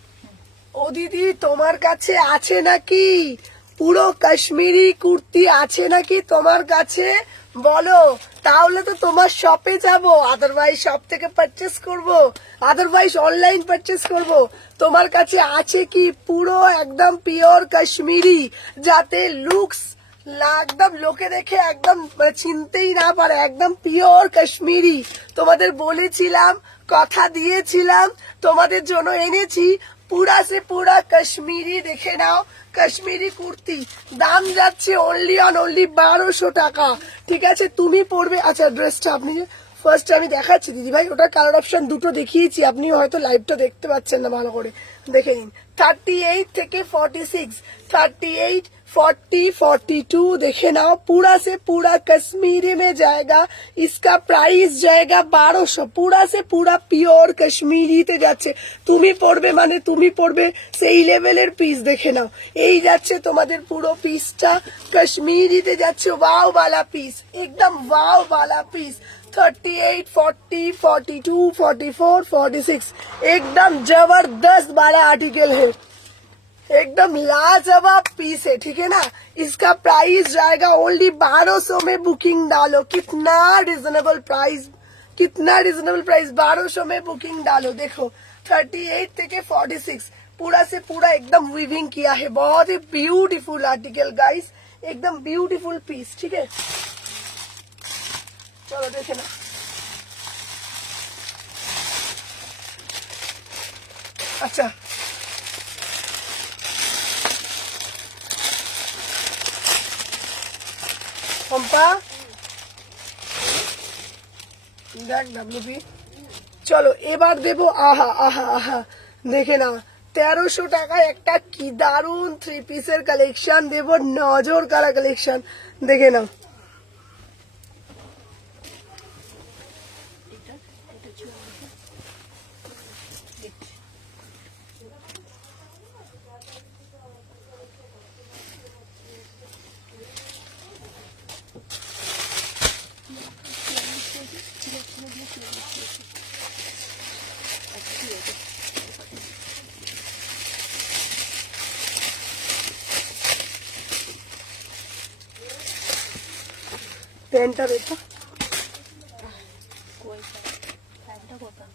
ও দিদি তোমার কাছে আছে নাকি পুরো কাশ্মীরি কুর্তি আছে নাকি তোমার কাছে বলো, তাহলে তো তোমার শপে যাব, আদারওয়াইজ শপ থেকে পারচেস করব, আদারওয়াইজ অনলাইন পারচেস করব। তোমার কাছে আছে কি পুরো একদম পিওর কাশ্মীরি, যাতে লুকস একদম লোকে দেখে একদম চিনতেই না পারে, একদম পিওর কাশ্মীরি। তোমাদের বলেছিলাম, কথা দিয়েছিলাম, তোমাদের জন্য এনেছি পুরা সে পুরা কাশ্মীরি। দেখে নাও কাশ্মীরি কুর্তি, দাম যাচ্ছে অনলি 1200 টাকা। ঠিক আছে, তুমি পড়বে। আচ্ছা ড্রেসটা আপনি ফার্স্ট আমি দেখাচ্ছি দিদি ভাই, ওটা কালার অপশন দুটো দেখিয়েছি, আপনি হয়তো লাইভটা দেখতে পাচ্ছেন না ভালো করে, দেখে নিন। 38 থেকে 46, 38, 40, 42 देखे नाओ, पूरा से पूरा कश्मीरी में जाएगा। इसका प्राइस जाएगा 1200, पूरा से पूरा পিওর কাশ্মীরিতে যাচ্ছে। তুমি পড়বে মানে তুমি পড়বে সেই লেভেলের পিস। দেখে নাও, এই যাচ্ছে তোমাদের পুরো পিসটা কাশ্মীরিতে যাচ্ছে। ওয়াও वाला পিস, একদম ওয়াও वाला পিস। 38, 40, 42, 44, 46 एकदम जबरदस्त वाला आर्टिकल है, एकदम लाजवाब पीस है। ठीक है ना, इसका प्राइस जाएगा ओनली 1200 में। बुकिंग डालो, कितना रिजनेबल प्राइस, कितना रिजनेबल प्राइस, 1200 में बुकिंग डालो। देखो 38 থেকে 46 पूरा से पूरा एकदम वीविंग किया है, बहुत ही ब्यूटीफुल आर्टिकल गाइस, एकदम ब्यूटीफुल पीस। ठीक है, चलो देखे ना। अच्छा পম্পা দেখ ডাব্লিউপি, চলো এবার দেবো। আহা আহা আহা, দেখে না 1300 টাকায় একটা কি দারুন 3 পিসের কালেকশন দেবো, নজর কারা কালেকশন। দেখে নাও, প্যান্টটা দেখো, প্যান্টটা কোথায়?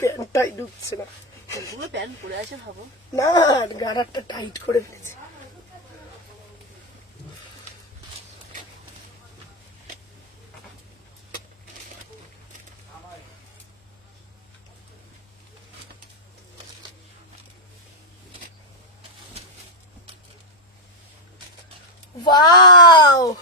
প্যান্টটাই ঢুকছে না। পুরো প্যান্ট পরে আছে ভাবো। না, গাড়ারটা টাইট করে ফেলেছে। वाओ,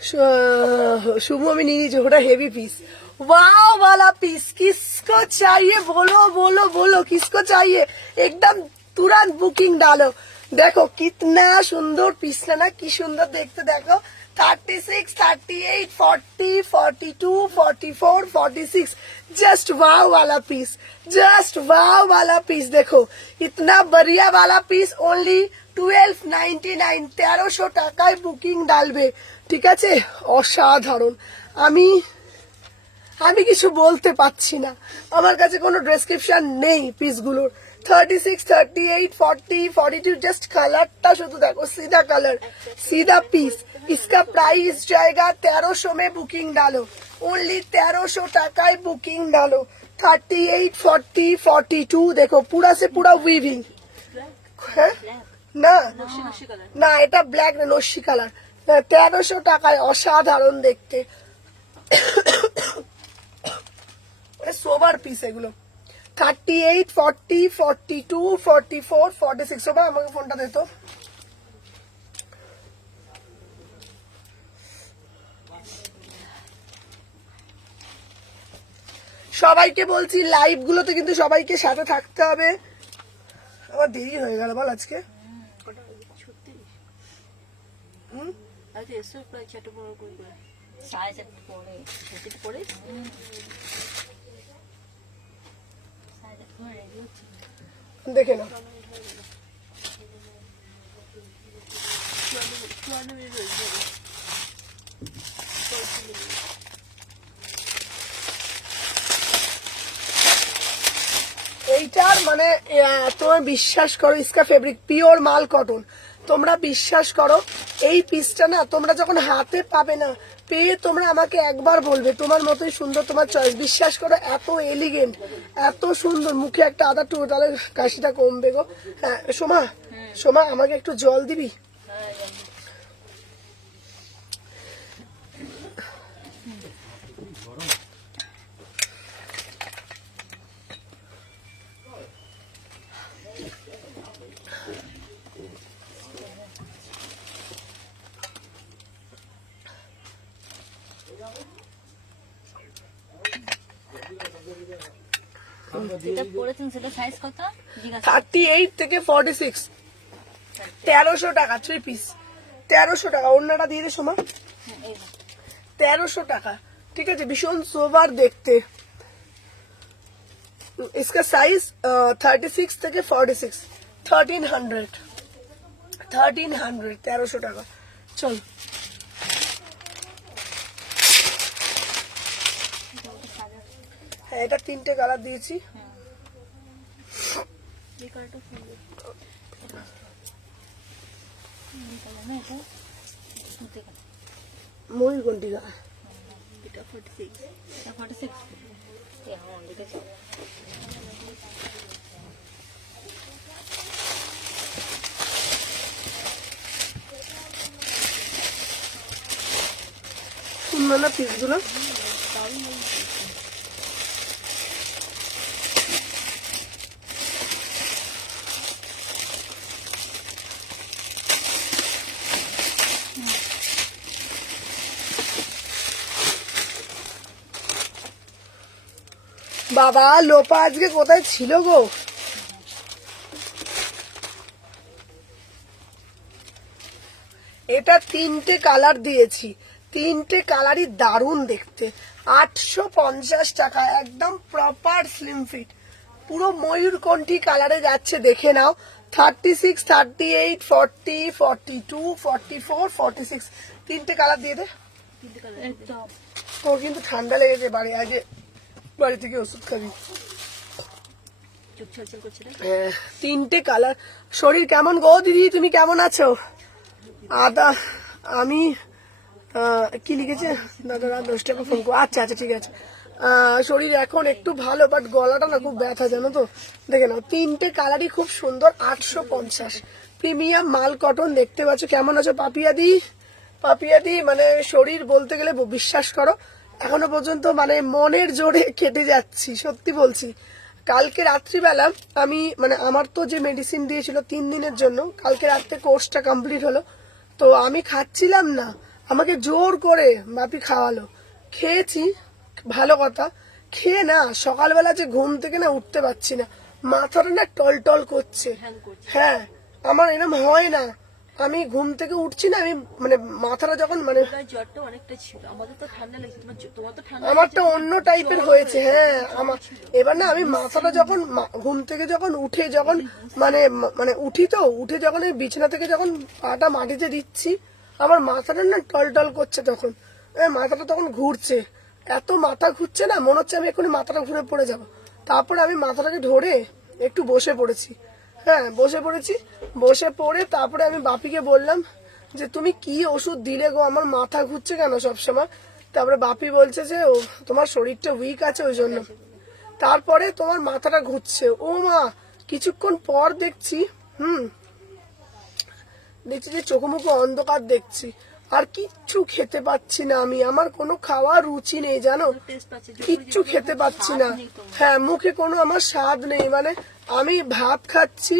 शुभ में नहीं जोड़ा हेवी पीस, वाओ वाला पीस। किसको चाहिए बोलो बोलो बोलो, किसको चाहिए, एकदम तुरंत बुकिंग डालो। देखो कितना सुंदर पीस है ना, की सुंदर देखते देखो। 36, 38, 40, 42, 44, 46, जस्ट वाओ वाला पीस, जस्ट वाओ वाला पीस। देखो इतना बढ़िया वाला पीस ओनली 1299, 1300 টাকায় বুকিং ডালবে। ঠিক আছে, অসাধারণ। আমি কিছু বলতে পারছি না, আমার কাছে কোনো ডেসক্রিপশন নেই পিসগুলোর। 36, 38, 40, 42, जस्ट कलरটা শুধু देखो, सीधा कलर, सीधा पीस। इसका प्राइस जाएगा 1300 में। बुकिंग डालो, ओनली 1300 টাকায় বুকিং ডালো। 38, 40, 42 देखो पूरा से पूरा वीविंग है না, না এটা ব্ল্যাক না, নস্যি কালার। 1300 টাকায়, অসাধারণ দেখতে। সোবার পিস এগুলো। 38, 40, 42, 44, 46। সোবা আমাকে ফোনটা দে তো। সবাইকে বলছি লাইভ গুলোতে কিন্তু সবাইকে সাথে থাকতে হবে। আমার দেরি হয়ে গেল বল আজকে। আচ্ছা এসো প্রায় 4:15 করে 4:30 পরে ছুটি পরে 4:30 রেডি হচ্ছে। দেখে নাও। 54 মিনিট হয়ে যাবে। এইটার মানে তোমার বিশ্বাস করো, ইসকা ফেব্রিক পিওর মাল কটন, তোমরা বিশ্বাস করো এই পিসটা না তোমরা যখন হাতে পাবে না, পেয়ে তোমরা আমাকে একবার বলবে তোমার মতোই সুন্দর, তোমার চয়েস। বিশ্বাস করো এত এলিগেন্ট, এত সুন্দর। মুখে একটা আদা টু, তাহলে কাশিটা কমবে গো। হ্যাঁ সোমা, সোমা আমাকে একটু জল দিবি? যেটা পরেছেন সেটা সাইজ কত জিজ্ঞাসা 38 থেকে 46, 1300 টাকা 3 পিস, 1300 টাকা। অন্যটা দিয়ে দে সোমা, এই 1300 টাকা। ঠিক আছে, ভীষণ সোবার দেখতে। इसका साइज 36 থেকে 46, 1300, 1300 টাকা। চল হ্যাঁ, এটা 3টে কালার দিয়েছি। এই কালারটা সুন্দর। না এটা ময়ূর কন্টিকা। এটা 46। এটা 46 এখন দেখেছি। সুন্দর না পিসগুলো? বাবা লোপা আজকে কোথায় ছিল গো? এটা 3টে কালার দিয়েছি, 3টে কালারই দারুণ দেখতে। 850 টাকা, একদম প্রপার স্লিম ফিট, পুরো ময়ূরকণ্ঠী কালারে যাচ্ছে। দেখে নাও 36, 38, 40, 42, 44, 46, 3টে কালার দিয়ে দে। একদম তোর কিন্তু ঠান্ডা লেগেছে, বাড়ি আগে বাড়ি থেকে ওষুধ খাবি। চোখ ছলছল করছে না? 3টে কালার। শরীর কেমন গো দিদি, তুমি কেমন আছো? আদা আমি কি লিখেছে দাদা? রাত 10টায় ফোন করো। আচ্ছা আচ্ছা ঠিক আছে। শরীর এখন একটু ভালো, বাট গলাটা না খুব ব্যথা জানো তো। দেখে নাও 3টে কালারই খুব সুন্দর। 850 প্রিমিয়াম মাল কটন। দেখতে পাচ্ছ কেমন আছো পাপিয়াদি? পাপিয়াদি মানে শরীর বলতে গেলে বিশ্বাস করো এখনো পর্যন্ত মানে মনের জোরে কেটে যাচ্ছি, সত্যি বলছি। কালকে রাত্রিবেলা আমি মানে আমার তো যে মেডিসিন দিয়েছিল 3 দিনের জন্য, কালকে রাত্রে কোর্সটা কমপ্লিট হলো, তো আমি খাচ্ছিলাম না, আমাকে জোর করে বাপি খাওয়ালো, খেয়েছি। ভালো কথা, খেয়ে না সকালবেলা যে ঘুম থেকে না উঠতে পারছি না, মাথাটা না টলটল করছে। হ্যাঁ আমার এরকম হয় না, আমি ঘুম থেকে উঠছি না, আমি মানে মাথাটা যখন মানে ওটার জ্বরটা অনেকটা ছিল। আমাদের তো ঠান্ডা লেগেছে, তোমার তো ঠান্ডা আমারটা অন্য টাইপের হয়েছে। হ্যাঁ আমার এবার না আমি মাথাটা যখন ঘুম থেকে যখন উঠে যখন মানে মানে উঠি, তো উঠে যখন এই বিছানা থেকে যখন পাটা মাটিতে দিচ্ছি, আমার মাথাটা না টলটল করছে, তখন মাথাটা তখন ঘুরছে, এত মাথা ঘুরছে না, মনে হচ্ছে আমি এক্ষুনি মাথাটা ঘুরে পড়ে যাব। তারপরে আমি মাথাটাকে ধরে একটু বসে পড়েছি। হ্যাঁ বসে পড়েছি, বসে পড়ে তারপরে আমি বাপিকে বললাম যে তুমি কি ওষুধ দিলে গো, আমার মাথা ঘুরছে কেন সবসময়? তারপরে বাপি বলছে যে ও তোমার শরীরটা উইক আছে ওই জন্য, তারপরে তোমার মাথাটা ঘুরছে। ও মা, কিছুক্ষণ পর দেখছি দেখছি যে চোখ মুখে অন্ধকার দেখছি, আর কিচ্ছু খেতে পাচ্ছি না আমি, আমার কোনো খাওয়ার রুচি নেই জানো, কিচ্ছু খেতে পাচ্ছি না। হ্যাঁ মুখে কোনো আমার স্বাদ নেই, মানে আমি ভাত খাচ্ছি।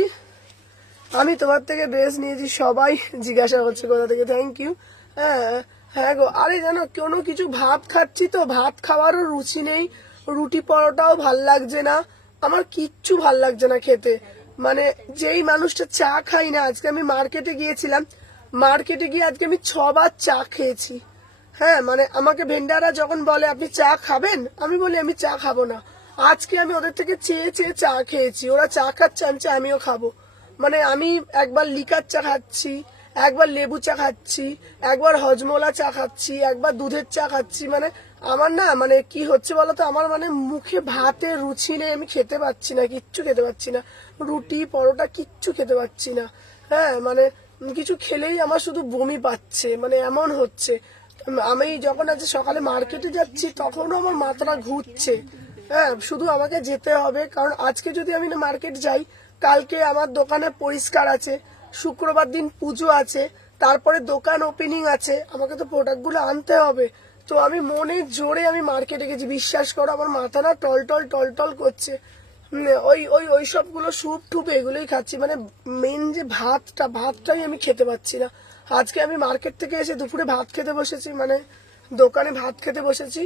আমি তোমার থেকে ড্রেস নিয়েছি, সবাই জিজ্ঞাসা করছে কোথা থেকে, থ্যাংক ইউ। হ্যাঁ হ্যাঁ গো, আরে জানো কোনো কিছু ভাত খাচ্ছি তো ভাত খাওয়ারও রুচি নেই, রুটি পরোটাও ভাল লাগছে না, আমার কিচ্ছু ভাল লাগছে না খেতে। মানে যেই মানুষটা চা খাই না, আজকে আমি মার্কেটে গিয়েছিলাম, মার্কেটে গিয়ে আজকে আমি 6 বার চা খেয়েছি। হ্যাঁ মানে আমাকে ভেন্ডাররা যখন বলে আপনি চা খাবেন, আমি বলি আমি চা খাবো না। আজকে আমি ওদের থেকে চেয়ে চেয়ে চা খেয়েছি, ওরা চা খাচ্ছে আমি চাই আমিও খাবো। মানে আমি একবার লিকার চা খাচ্ছি, একবার লেবু চা খাচ্ছি, একবার হজমোলা চা খাচ্ছি, একবার দুধের চা খাচ্ছি। মানে আমার না মানে কি হচ্ছে বলতো, আমার মানে মুখে ভাতের রুচি নেই, আমি খেতে পাচ্ছি না, কিচ্ছু খেতে পাচ্ছি না, রুটি পরোটা কিচ্ছু খেতে পাচ্ছি না। হ্যাঁ মানে কিছু খেলেই আমার শুধু বমি পাচ্ছে, মানে এমন হচ্ছে। আমি যখন আজ সকালে মার্কেটে যাচ্ছি তখনও আমার মাথাটা ঘুরছে। হ্যাঁ শুধু আমাকে যেতে হবে, কারণ আজকে যদি আমি না মার্কেট যাই, কালকে আমার দোকানে পরিষ্কার আছে, শুক্রবার দিন পুজো আছে, তারপরে দোকান ওপেনিং আছে, আমাকে তো প্রোডাক্টগুলো আনতে হবে। তো আমি মনে জোরে আমি মার্কেটে গেছি, বিশ্বাস করো আমার মাথা না টল টল করছে। ওই ওই ওই সবগুলো স্যুপ টুপ এগুলোই খাচ্ছি, মানে মেন যে ভাতটাই আমি খেতে পাচ্ছি না। আজকে আমি মার্কেট থেকে এসে দুপুরে ভাত খেতে বসেছি, মানে দোকানে ভাত খেতে বসেছি,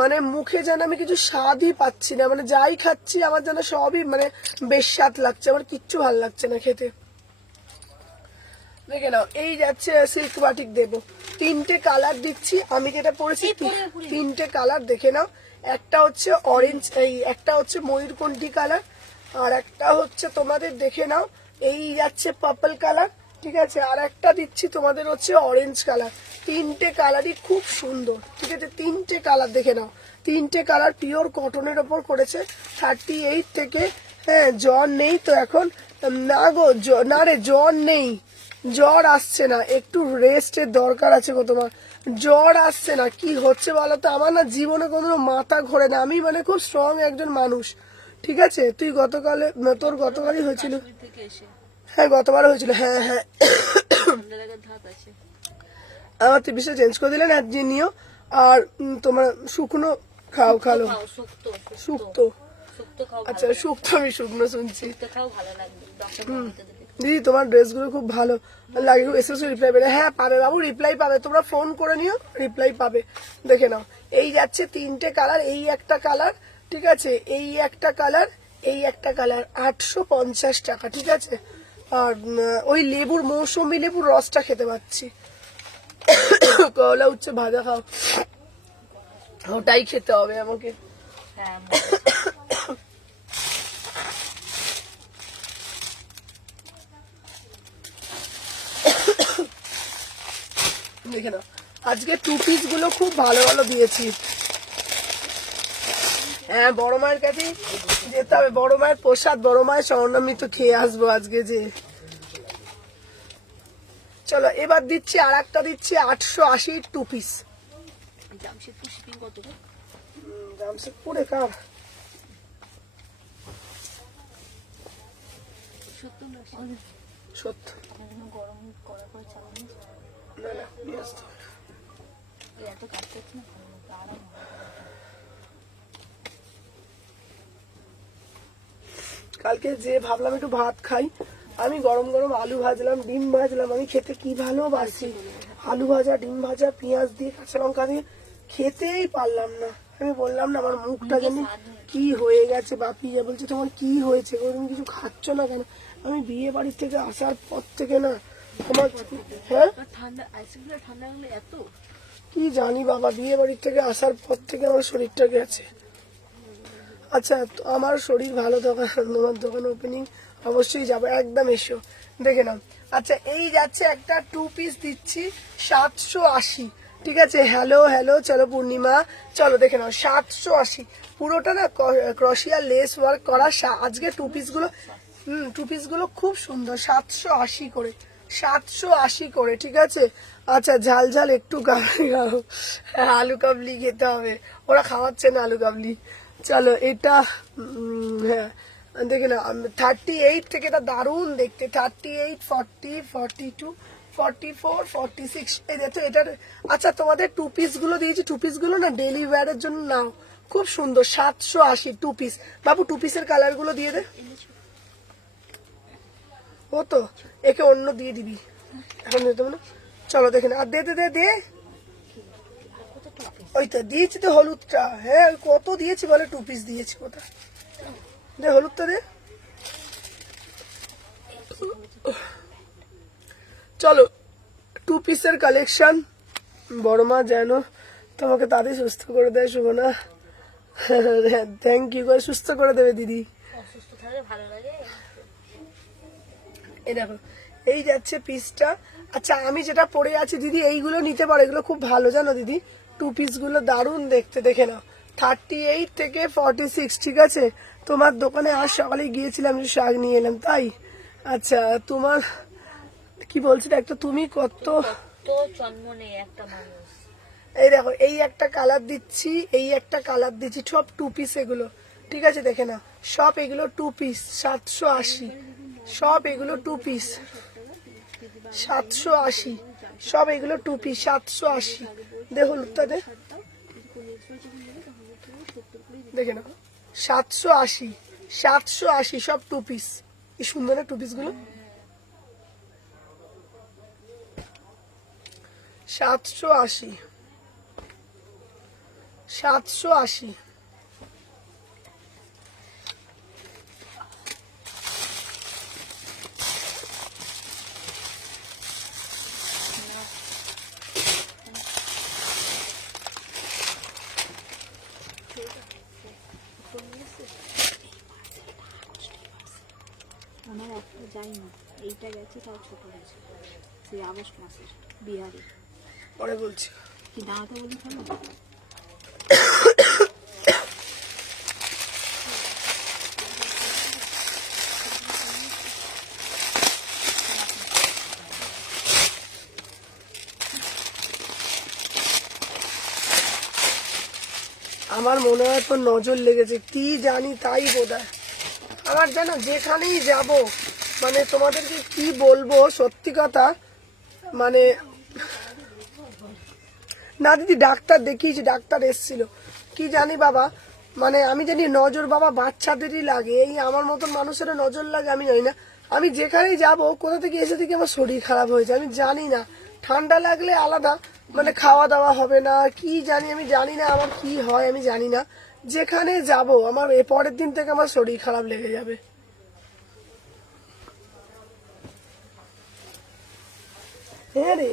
মানে মুখে যেন আমি কিছু স্বাদই পাচ্ছি না, মানে যাই খাচ্ছি আমার যেন সবই মানে বেশ স্বাদ লাগছে, আমার কিচ্ছু ভালো লাগছে না খেতে। দেখে নাও এই যাচ্ছে সিল্ক বাটিক দেবো, 3টে কালার দিচ্ছি, আমি যেটা পরেছি 3টে কালার দেখে নাও। একটা হচ্ছে অরেঞ্জ, এই একটা হচ্ছে ময়ূরকণ্ঠী কালার, আর একটা হচ্ছে তোমাদের দেখে নাও এই যাচ্ছে পার্পল কালার, ঠিক আছে, আর একটা দিচ্ছি তোমাদের হচ্ছে অরেঞ্জ কালার। 3টে কালারই খুব সুন্দর, ঠিক আছে, 3টে কালার দেখে নাও। 3টে কালার পিওর কটনের ওপর করেছে, 38 থেকে। হ্যাঁ জ্বর নেই তো এখন, না গো না রে জ্বর নেই, জ্বর আসছে না, একটু রেস্টের দরকার আছে গো তোমার, জ্বর আসছে না। কি হচ্ছে বলো তো, আমার না জীবনে কোনো মাথা ঘোরে না, আমি মানে খুব স্ট্রং একজন মানুষ, ঠিক আছে। তুই গতকালে তোর গতকালই হয়েছিল, থেকে এসে হ্যাঁ গতবার হয়েছিল, হ্যাঁ হ্যাঁ ঠান্ডা লাগার ধাত আছে। আমার টিভিটা চেঞ্জ করে দিলেন একদিন নিও। আর তোমার শুকনো খাও খালো, খাও শুক্তো শুক্তো, শুক্তো খাও, আচ্ছা শুক্তো, আমি শুকনো শুনছি। শুক্তো খাও ভালো লাগবে, ডক্টর বলতে দেবে। দিদি তোমার ড্রেসগুলো খুব ভালো লাগে, এসএসসি রিপ্লাই পেলে, হ্যাঁ পাবে বাবু, রিপ্লাই পাবে, তোমরা ফোন করে নিও, রিপ্লাই পাবে। দেখে নাও এই যাচ্ছে 3টে কালার, এই একটা কালার, ঠিক আছে, এই একটা কালার, এই একটা কালার, 850 টাকা, ঠিক আছে। আর ওই লেবুর মৌসুমি লেবুর রসটা খেতে পাচ্ছি, কলা উচ্ছে ভাজা খাও, ওটাই খেতে হবে আমাকে। হ্যাঁ দেখে নাও আজকে 2 পিস গুলো খুব ভালো ভালো দিয়েছি। হ্যাঁ বড় মায়ের কাছে যেতে হবে, বড় মায়ের প্রসাদ, বড় মায়ের স্বর্ণামৃত খেয়ে আসবো আজকে যে। চলো এবার দিচ্ছি আর একটা দিচ্ছি 880 2 পিস। জামশেদপুর শিপিং কত গো? জামশেদপুরে কার 70 না 70? গরম করা করে চালানো, না না নিয়ে আসতে হবে। এত কাটতে হচ্ছে না, আরাম হয়। কালকে যে ভাবলাম একটু ভাত খাই, আমি গরম গরম আলু ভাজলাম, ডিম ভাজলাম, আমি খেতে কি ভালোবাসি, আলু ভাজা, ডিম ভাজা, পেঁয়াজ দিয়ে, কাঁচা লঙ্কা দিয়ে, খেতেই পারলাম না। আমি বললাম না আমার মুখটা জানি কি হয়ে গেছে, বাপি যা বলছে তোমার কি হয়েছে গো, তুমি কিছু খাচ্ছ না কেন? আমি বিয়ে বাড়ি থেকে আসার পর থেকে না আমার, হ্যাঁ ঠান্ডা আইসক্রিমটা ঠান্ডা হলে এত কি জানি বাবা, বিয়ে বাড়ির থেকে আসার পর থেকে আমার শরীরটা গেছে। আচ্ছা তো আমার শরীর ভালো, দোকান তোমার দোকান ওপেনিং অবশ্যই যাবো, একদম এসো দেখে নাও। আচ্ছা এই যাচ্ছে একটা 2 পিস দিচ্ছি 780, ঠিক আছে। হ্যালো হ্যালো, চলো পূর্ণিমা, চলো দেখে নাও 780, পুরোটা না ক্রশিয়া লেস ওয়ার্ক করা। আজকে 2 পিস গুলো 2 পিস গুলো খুব সুন্দর, 780 করে, 780 করে, ঠিক আছে। আচ্ছা ঝাল ঝাল একটু গাও, হ্যাঁ আলু কাবলি খেতে হবে, ওরা খাওয়াচ্ছে না আলু কাবলি। চলো এটা হ্যাঁ দেখে না 38 থেকে, এটা দারুণ দেখতে, 38, 40, 42, 44, 46, এই দেখো এটার। আচ্ছা তোমাদের 2 পিস গুলো দিয়েছি, 2 পিস গুলো না ডেলি ওয়্যারের জন্য নাও, খুব সুন্দর, 780 2 পিস। বাবু 2 পিসের কালার গুলো দিয়ে দে, ও তো একে অন্য দিয়ে দিবি, এখন দিতে হবে না। চলো দেখে না, আর দে দে দে দে, ওই তো দিয়েছি তো হলুদটা, হ্যাঁ কত দিয়েছি বলে, 2 পিস দিয়েছি, কোথায় দে হলুদটা দে। চলো পিসের কালেকশন। বড় মা যেন তোমাকে তাড়াতাড়ি সুস্থ করে দেয় শোভনা। থ্যাংক ইউ, করে সুস্থ করে দেবে দিদি। অসুস্থ থাকলে ভালো লাগে। এই দেখো এই যাচ্ছে পিসটা। আচ্ছা আমি যেটা পরে আছি দিদি এইগুলো নিতে পারো, এগুলো খুব ভালো জানো দিদি, 2 পিস গুলো দারুণ দেখতে, দেখে নাও। 38 থেকে 46, ঠিক আছে। তোমার দোকানে আজ সকালে গিয়েছিলাম, একটু শাক নিয়ে এলাম তাই। আচ্ছা তোমার কি বলছিল একটা, তুমি কত তো জন্ম নেই একটা মানুষ। এই দেখো এই একটা কালার দিচ্ছি, এই একটা কালার দিচ্ছি, সব 2 পিস এগুলো, ঠিক আছে দেখে নাও। সব এগুলো 2 পিস 780, সব এগুলো 2 পিস 780, সব এগুলো 2 পিস 780। দেখুন তাতে দেখে নাও 780, 780 সব 2 পিস। কি সুন্দর না 2 পিস গুলো, 780, 780। আমার একটা যাই না, এইটা গেছে তাও ছোট গেছে, সেই আগস্ট মাসের বিহারে। পরে বলছি। কি দাঁড়াতে বলি কেন? আমার মনে হয় তো নজর লেগেছে, কি জানি তাই বোধহয়। আমার জানো যেখানেই যাব মানে তোমাদেরকে কি বলবো সত্যি কথা, মানে না দিদি ডাক্তার দেখিয়েছি, ডাক্তার এসেছিল, কি জানি বাবা, মানে আমি জানি নজর বাবা বাচ্চাদেরই লাগে, এই আমার মতন মানুষেরও নজর লাগে আমি জানি না। আমি যেখানেই যাব কোথা থেকে এসে থেকে আমার শরীর খারাপ হয়েছে আমি জানি না। ঠান্ডা লাগলে আলাদা, মানে খাওয়া দাওয়া হবে না, কি জানি আমি জানি না আমার কি হয় আমি জানি না। যেখানে যাব আমার এ পরের দিন থেকে আমার শরীর খারাপ লেগে যাবে। হ্যাঁ রে,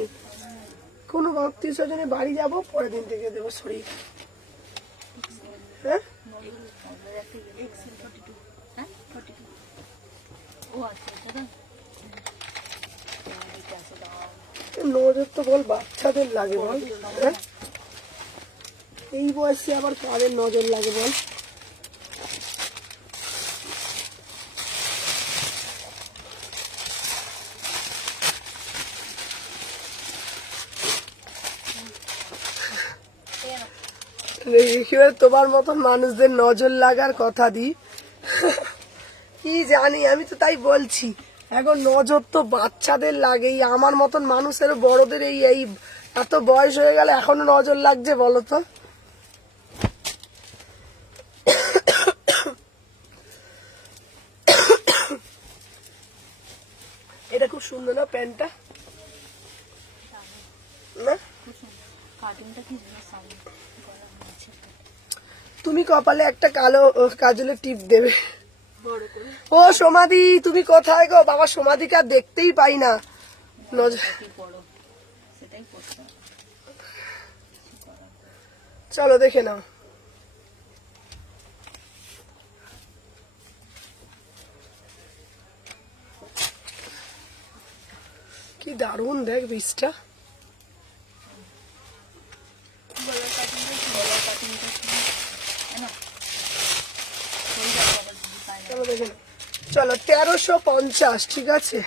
কোনো আত্মীয় স্বজনে বাড়ি যাবো পরের দিন থেকে দেবো শরীর। হ্যাঁ ও আচ্ছা দাদা নজর তো বল বাচ্চাদের লাগে বল, হ্যাঁ এই বয়সে আবার কাদের নজর লাগে বল। এবার তোমার মতন মানুষদের নজর লাগার কথা দি, কি জানি আমি তো তাই বলছি। এখন নজর তো বাচ্চাদের লাগে, আমার মতন মানুষের বড়দের এই এই এত বয়স হয়ে গেল এখনো নজর লাগছে বলো তো। এটা খুব সুন্দর না প্যান্টটা, না কার্টুনটা কি জিনিস সামনে গলা আছে। তুমি কপালে একটা কালো কাজলের টিপ দেবে। বড় করে ও সমাধি তুমি কোথায় গো বাবা, সমাধিকে আর দেখতেই পাই না। নজর কি বড় সেটাই করতে হবে। চলো দেখে নাও। কি দারুণ দেখ বীজটা। গলার কাটিংটা কি গলার কাটিংটা কি না হয়ে যাবে আবার যদি পাই না। চলো দেখে নাও। চলো 1350, ঠিক আছে।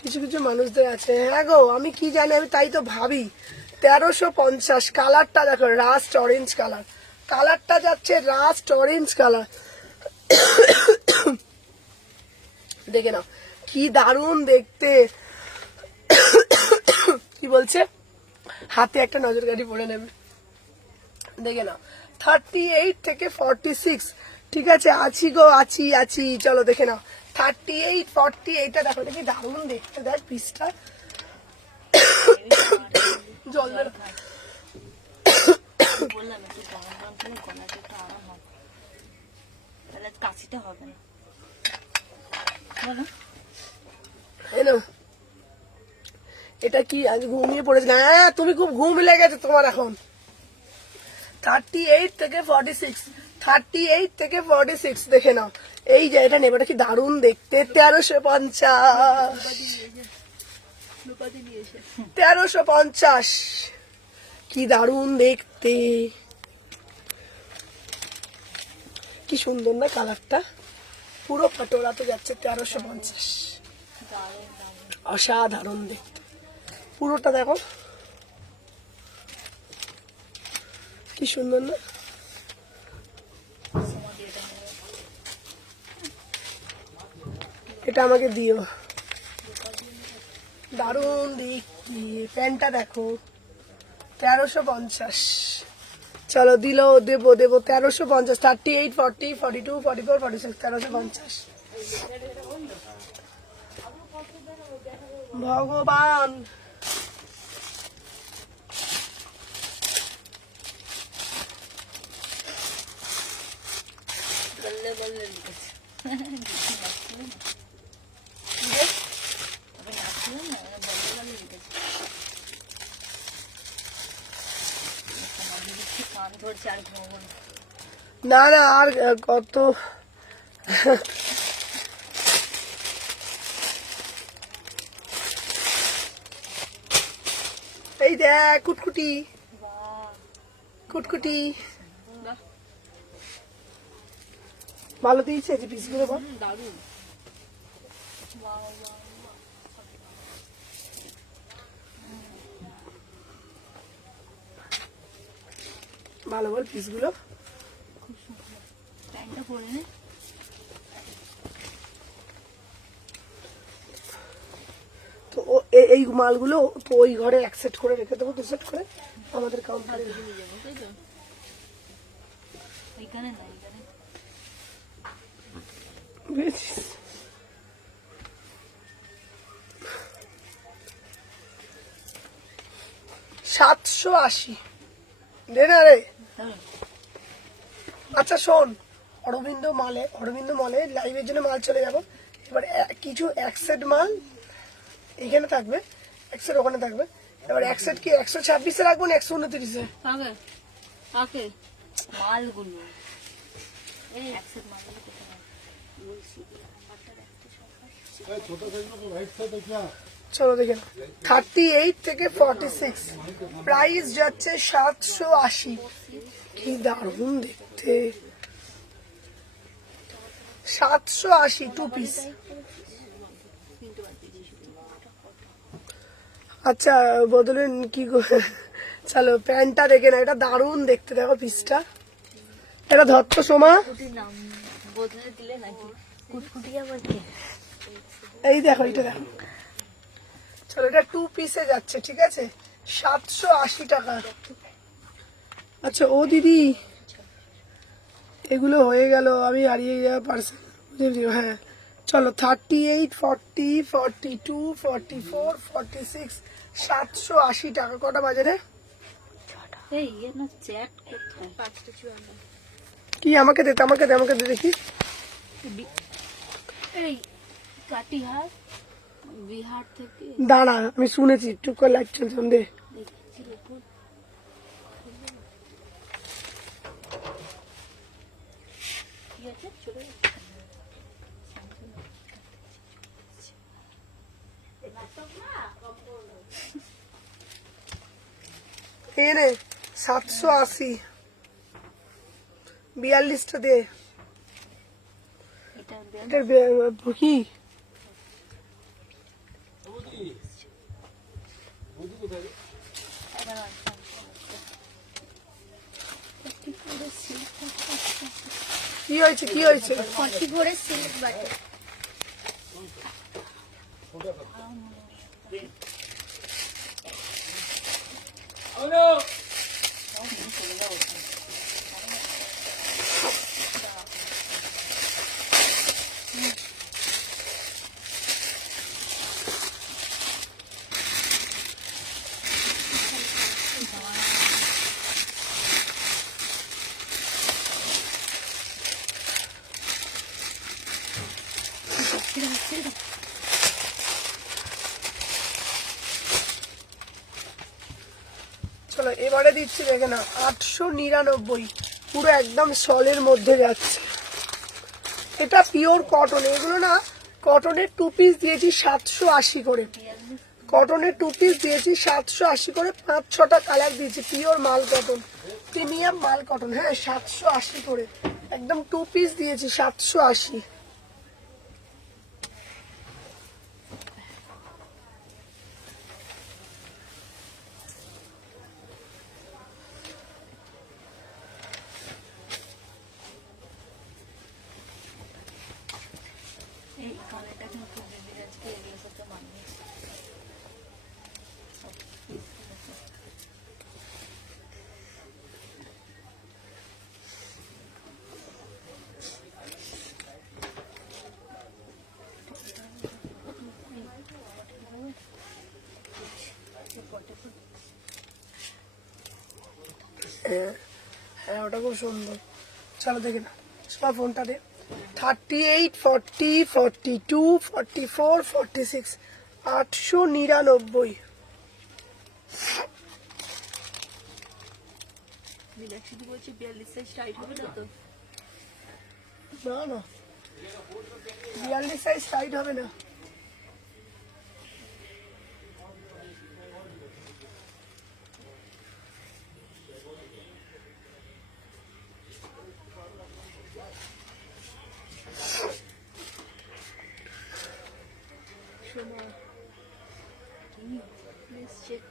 কিছু কিছু মানুষদের আছে, হ্যাঁ গো আমি কি জানি আমি তাই তো ভাবি। 1350, কালারটা দেখো রাস্ট অরেঞ্জ কালার, কালারটা যাচ্ছে রাস্ট অরেঞ্জ কালার, দেখে নাও কি দারুণ দেখতে। কি বলছে হাতে একটা নজর গাড়ি পড়ে নেবে, দেখে নাও 38 থেকে 46, ঠিক আছে আছি গো আছি আছি। চলো দেখে নাও 38 40, এইটা দেখো দেখি দারুণ দেখতে, দেখ পিসটা জল দেবে। বললাম একটু গরম গরম করে গলাটা একটু আরাম হবে, তাহলে কাশিটা হবে না বলো। এই নাও এটা কি আজ ঘুমিয়ে পড়েছিল? হ্যাঁ তুমি খুব ঘুম লেগেছে তোমার এখন। 38 থেকে 46, 38 থেকে 46 দেখে নাও। এই যে এটা নেবে, এটা কি দারুণ দেখতে। 1350, 1350, কি দারুণ দেখতে, কি সুন্দর না কালারটা, পুরো পাটোলাতে যাচ্ছে 1350, অসাধারণ দেখতে পুরোটা। দেখো কি সুন্দর না। এটা আমাকে দিও, দারুণ দেখতে। প্যান্টটা দেখো 1350। চলো দিল, দেবো 1350। 38, 40, 42, 44, 46, 1350। ভগবান, বললে বললে লিখেছে। তবে নাচলো না, বললে বললে লিখেছে। কান ধরছে আর ঘুমো না। না না আর কত। এই দেখ কুটকুটি, কুটকুটি ভালো দিয়েছে যে পিসগুলো। বল দারুণ। ভালো বল পিসগুলো। প্যান্টটা পরে নে। তো এই মালগুলো তো ওই ঘরে এক সেট করে রেখে দেবো, 2 সেট করে আমাদের কাউন্টারে। ওইখানে না, ওইখানে বুঝেছিস? 780 দে না রে। আচ্ছা শোন, অরবিন্দ মলে লাইভের জন্য মাল চলে যাবো। এবার কিছু এক সেট মাল এখানে থাকবে, এক সেট ওখানে থাকবে। এবার এক সেট কি 126-এ রাখবো না 129-এ? কাকে কাকে মালগুলো, এই একসাথে মালগুলো কোথায় চলো দেখে নাও। 38 থেকে 46, প্রাইস যাচ্ছে 780। কি দারুণ দেখতে, 780 2 পিস। আচ্ছা বদলে কি চলো প্যান্টটা দেখে না, এটা দারুণ দেখতে। দেখো পিসটা, এটা ধরতো সোমা। কুটির নাম বদলে দিলে নাকি? কুটকুটি আবার কি? এই দেখো এটা দেখো। চলো এটা 2 পিসে যাচ্ছে, ঠিক আছে, 780 টাকা। আচ্ছা ও দিদি, এগুলো হয়ে গেল, আমি হারিয়ে যাওয়া পার্সেল, বুঝলি? হ্যাঁ চলো 38, 40, 42, 44, 46, 780 টাকা। কটা বাজে রে? এই না চ্যাট কোথায়? 5:54। কি আমাকে দে, আমাকে দে দেখি। এই কাটিহার বিহার থেকে দাঁড়া আমি শুনেছি, টুক করে লাইভ চলছে দে। কি আছে চলে এনে 780, 42টা দে। এটা এটা কি কি হয়েছে, কি হয়েছে? 44 সিল্ক বাটে। চলো এবারে দিচ্ছি দেখে না 899, পুরো একদম সলের মধ্যে যাচ্ছে। এটা পিওর কটন, এগুলো না কটনের 2 পিস দিয়েছি 780 করে, কটনের 2 পিস দিয়েছি 780 করে, 5-6টা কালার দিয়েছি, পিওর মাল কটন, প্রিমিয়াম মাল কটন। হ্যাঁ 780 করে একদম 2 পিস দিয়েছি 780। এই কালারটা কিন্তু দিদির আজকে এগুলোর সাথে মানিয়ে। হ্যাঁ ওটা খুব সুন্দর। চলো দেখে না সব ফোনটা দে। 38, 40, 42, 44, 46, 899। মীনাক্ষী দি বলছে 42 সাইজ টাইট হবে না তো? না না 42 সাইজ টাইট হবে না। শোনো প্লিজ চেক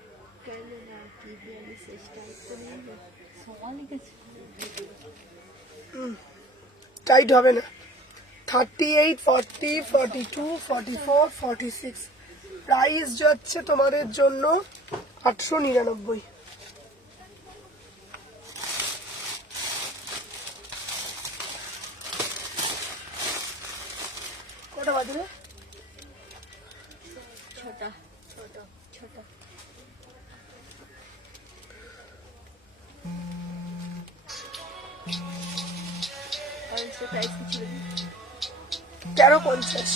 कर लेना कि 42 साइज टाइट तो नहीं है। সোমা লিখেছে টাইট হবে না। 38, 40, 42, 44, 46, প্রাইস যাচ্ছে তোমাদের জন্য 899। কটা বাজবে? छोटा छोटा छोटा और इसका प्राइस कुछ लगी 1350।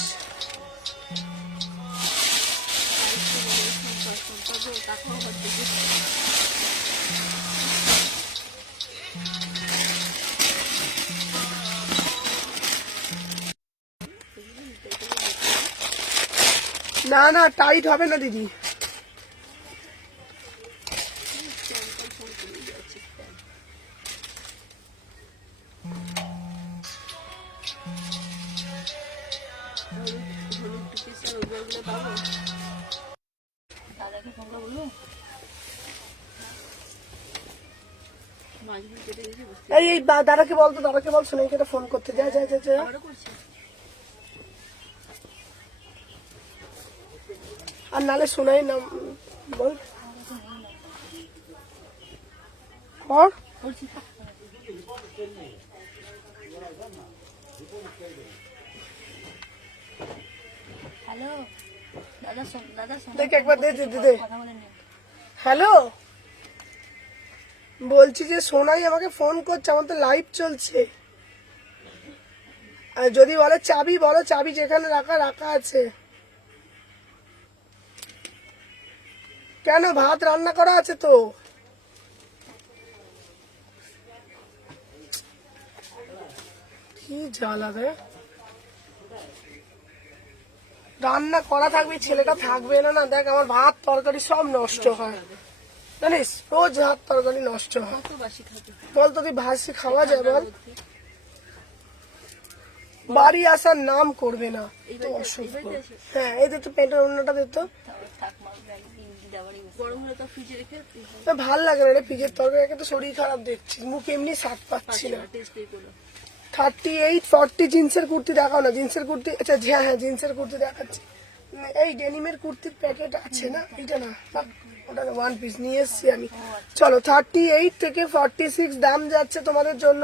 না না টাইট হবে না দিদি। দাদাকে ফোনটা বলবো। মাঝখানে কেটে দিয়েছি বুঝতে এই এই দাদাকে বল তো, দাদাকে বল শোনাই কেটে ফোন করতে। যা যা যা যা। আবারও করছে। আর নালে শোনাই না বল और হ্যালো দাদা দাদা দেখ একবার দে দে দে। কথা বলে নিন। হ্যালো বলছি যে সোনাই আমাকে ফোন করছে, আমার তো লাইভ চলছে। আর যদি বলে চাবি বলো, চাবি যেখানে রাখা রাখা আছে। কেন ভাত রান্না করা আছে তো। কি জ্বালা রে, রান্না করা থাকবে ছেলেটা থাকবে না। না দেখ আমার ভাত তরকারি সব নষ্ট হয় জানিস, রোজ ভাত তরকারি নষ্ট হয়। কত বাসি খাবে বল তো তুই ভাসি খাওয়া যায় বল? বাড়ি আসার নাম করবে না তো অসুখ। হ্যাঁ এই তো পেটের অন্যটা দিত। থাক মারবে একদিন দিদা বাড়ি বসে। গরম হলে তো ফ্রিজে রেখে ভাল লাগে না রে ফ্রিজের তরকারি, একে তো শরীর খারাপ দেখছি, মুখ এমনি স্বাদ পাচ্ছি না। টেস্ট দিয়ে করো। 38, 40 জিন্সের কুর্তি দেখাও না। জিন্সের কুর্তি আচ্ছা হ্যাঁ হ্যাঁ জিন্সের কুর্তি দেখাচ্ছি। এই ডেনিমের কুর্তির প্যাকেট আছে না, এটা না ওটা 1 পিস নিয়ে এসছি আমি। চলো 38 থেকে 46 দাম যাচ্ছে তোমাদের জন্য।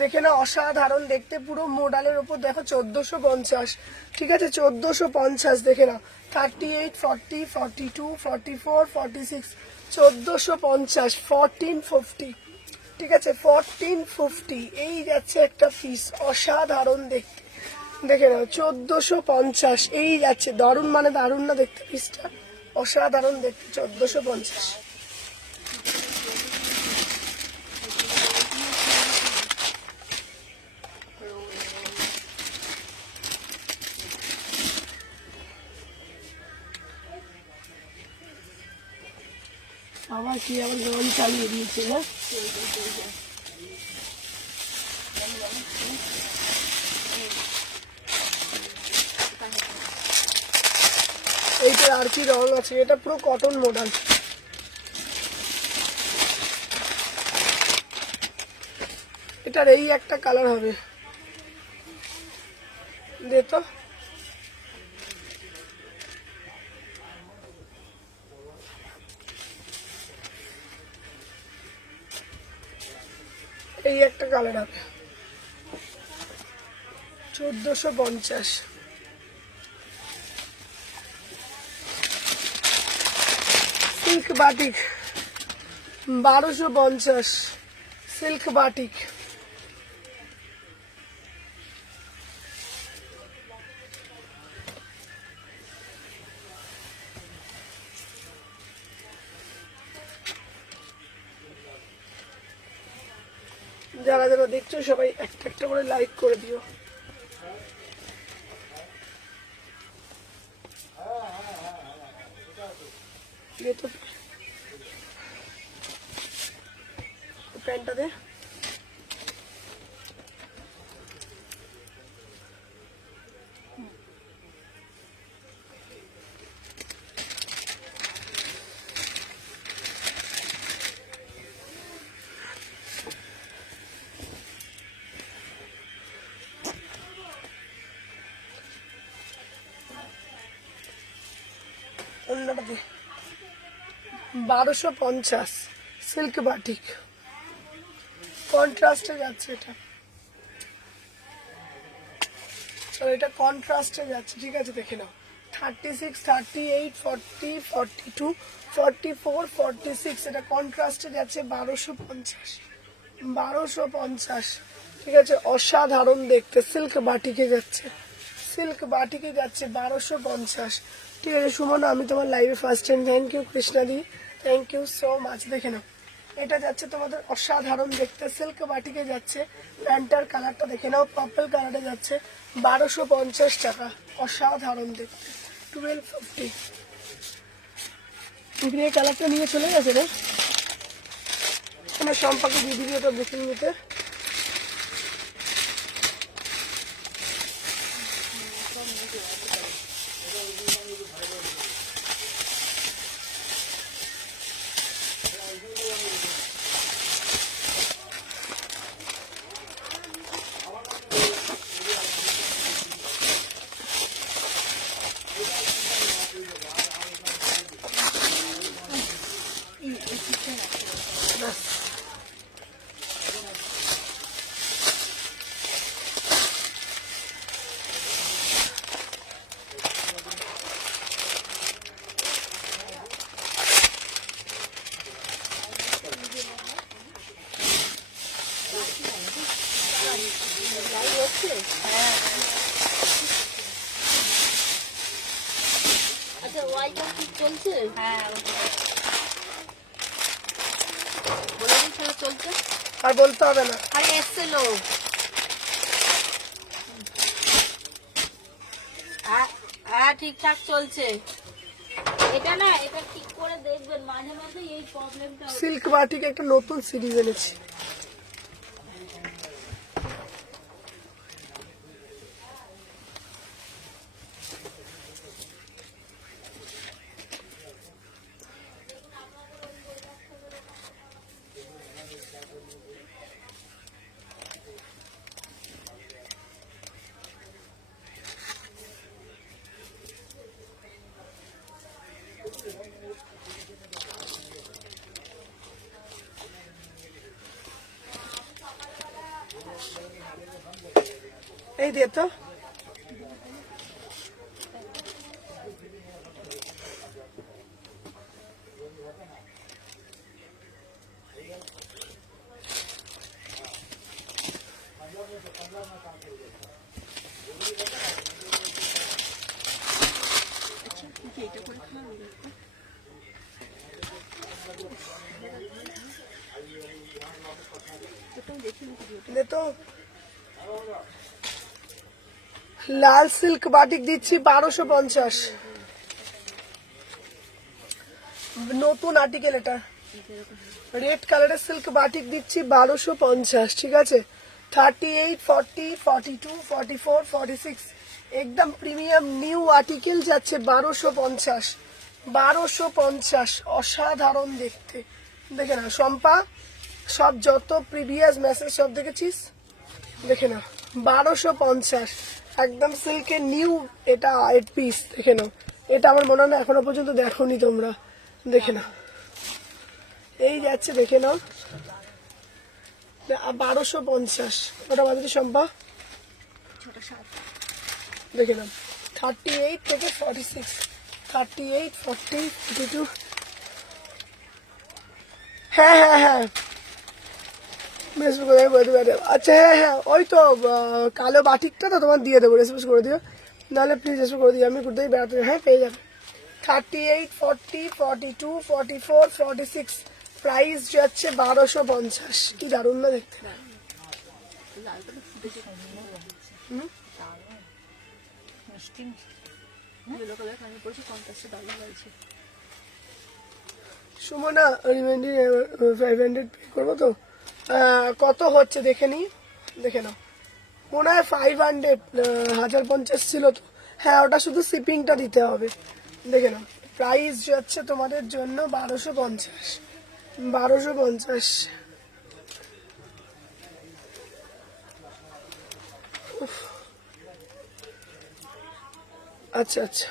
দেখে না অসাধারণ দেখতে, পুরো মোডালের উপর দেখো 1450। ঠিক আছে 1450 দেখে না। 38, 40, 42, 44, 46, 1450, 1450। ঠিক আছে 1450 এই যাচ্ছে একটা পিস, অসাধারণ দেখতে। দেখে নাও 1450 এই যাচ্ছে, দারুণ মানে দারুণ না দেখতে পিসটা, অসাধারণ দেখতে 1450। বাবা কি আবার গরম চালিয়ে দিয়েছে না? এইটা আর কি রং আছে? এটা পুরো কটন মডেল। এটার এই একটা কালার হবে, দে তো। এই একটা কালার হবে 1450। Silk batik 1250। সিল্ক বাটিক যারা যারা দেখছো সবাই একটা একটা করে লাইক করে দিও। প্যান্টটা দে। অন্যটা দে। 1250 সিল্ক বাটিক, কন্ট্রাস্টে যাচ্ছে এটা। চলো এটা কন্ট্রাস্টে যাচ্ছে, ঠিক আছে দেখে নাও। 36, 38, 40, 42, 44, 46 এটা কন্ট্রাস্টে যাচ্ছে 1250। 1250, ঠিক আছে, অসাধারণ দেখতে। সিল্ক বাটিকে যাচ্ছে, সিল্ক বাটিকে যাচ্ছে 1250। ঠিক আছে সুমন, আমি তোমার লাইভে ফার্স্ট টাইম। থ্যাংক ইউ কৃষ্ণাদি, থ্যাংক ইউ সো মাচ। দেখে নাও এটা যাচ্ছে তোমাদের অসাধারণ দেখতে, সিল্ক বাটিকে যাচ্ছে। প্যান্টার কালারটা দেখে নাও, পার্পল কালারে যাচ্ছে 1250 টাকা। অসাধারণ দেখতে 1250। গ্রে কালারটা নিয়ে চলে গেছে রে, আমার সম্পাকে দিয়ে দিবি ওটা বুকিং নিতে। আচ্ছা ওয়াইফাই কি চলছে? হ্যাঁ বলে দিন সেটা চলছে। আর বলতে হবে না। আরে এসছে লোক। হ্যাঁ ঠিকঠাক চলছে। এটা না, এটা ঠিক করে দেখবেন, মাঝে মাঝে এই প্রবলেমটা। সিল্ক বাটিকে একটা নতুন সিরিজ এনেছি। এই দে তো। দে তো। লাল সিল্ক বাটিক দিচ্ছি 1250। নতুন আর্টিকেল এটা। রেড কালারের সিল্ক বাটিক দিচ্ছি 1250, ঠিক আছে। 38, 40, 42, 44, 46 একদম প্রিমিয়াম নিউ আর্টিকেল যাচ্ছে 1250, 1250 অসাধারণ দেখতে। দেখে না শম্পা, সব যত প্রিভিয়াস মেসেজ সব দেখেছিস, দেখে না 1250 একদম সিল্কের নিউ, এটা 8 পিস। দেখে নাও, এটা আমার মনে হয় না এখনো পর্যন্ত দেখোনি তোমরা, দেখে না এই যাচ্ছে, দেখে নাও 1250। ওটা বাজে শম্পা, দেখে নাও 38 থেকে 46, 38, 40, 42। হ্যাঁ হ্যাঁ হ্যাঁ রেসপন্স করে বলতে পারে। আচ্ছা হ্যাঁ হ্যাঁ ওই তো কালো বাটিকটা তো তোমার দিয়ে দেবো, রেসপন্স করে দিও, নাহলে প্লিজ রেসপন্স করে দিও, আমি কোথায় বেড়াতে, হ্যাঁ পেয়ে যাবে। 38, 40, 42, 44, 46 প্রাইস যাচ্ছে 1250। কি দারুণ না দেখতে। মিষ্টি ইয়েলো কালার কানে পড়েছে, কন্ট্রাস্টে দারুণ লাগছে। সুমনা রিমাইন্ডিং 500 পে করবো তো, কত হচ্ছে দেখে নি, দেখে নাও মনে হয় 500, 1050 ছিল তো। হ্যাঁ ওটা শুধু শিপিংটা দিতে হবে। দেখে নাও প্রাইস যাচ্ছে তোমাদের জন্য 1250, 1250। আচ্ছা আচ্ছা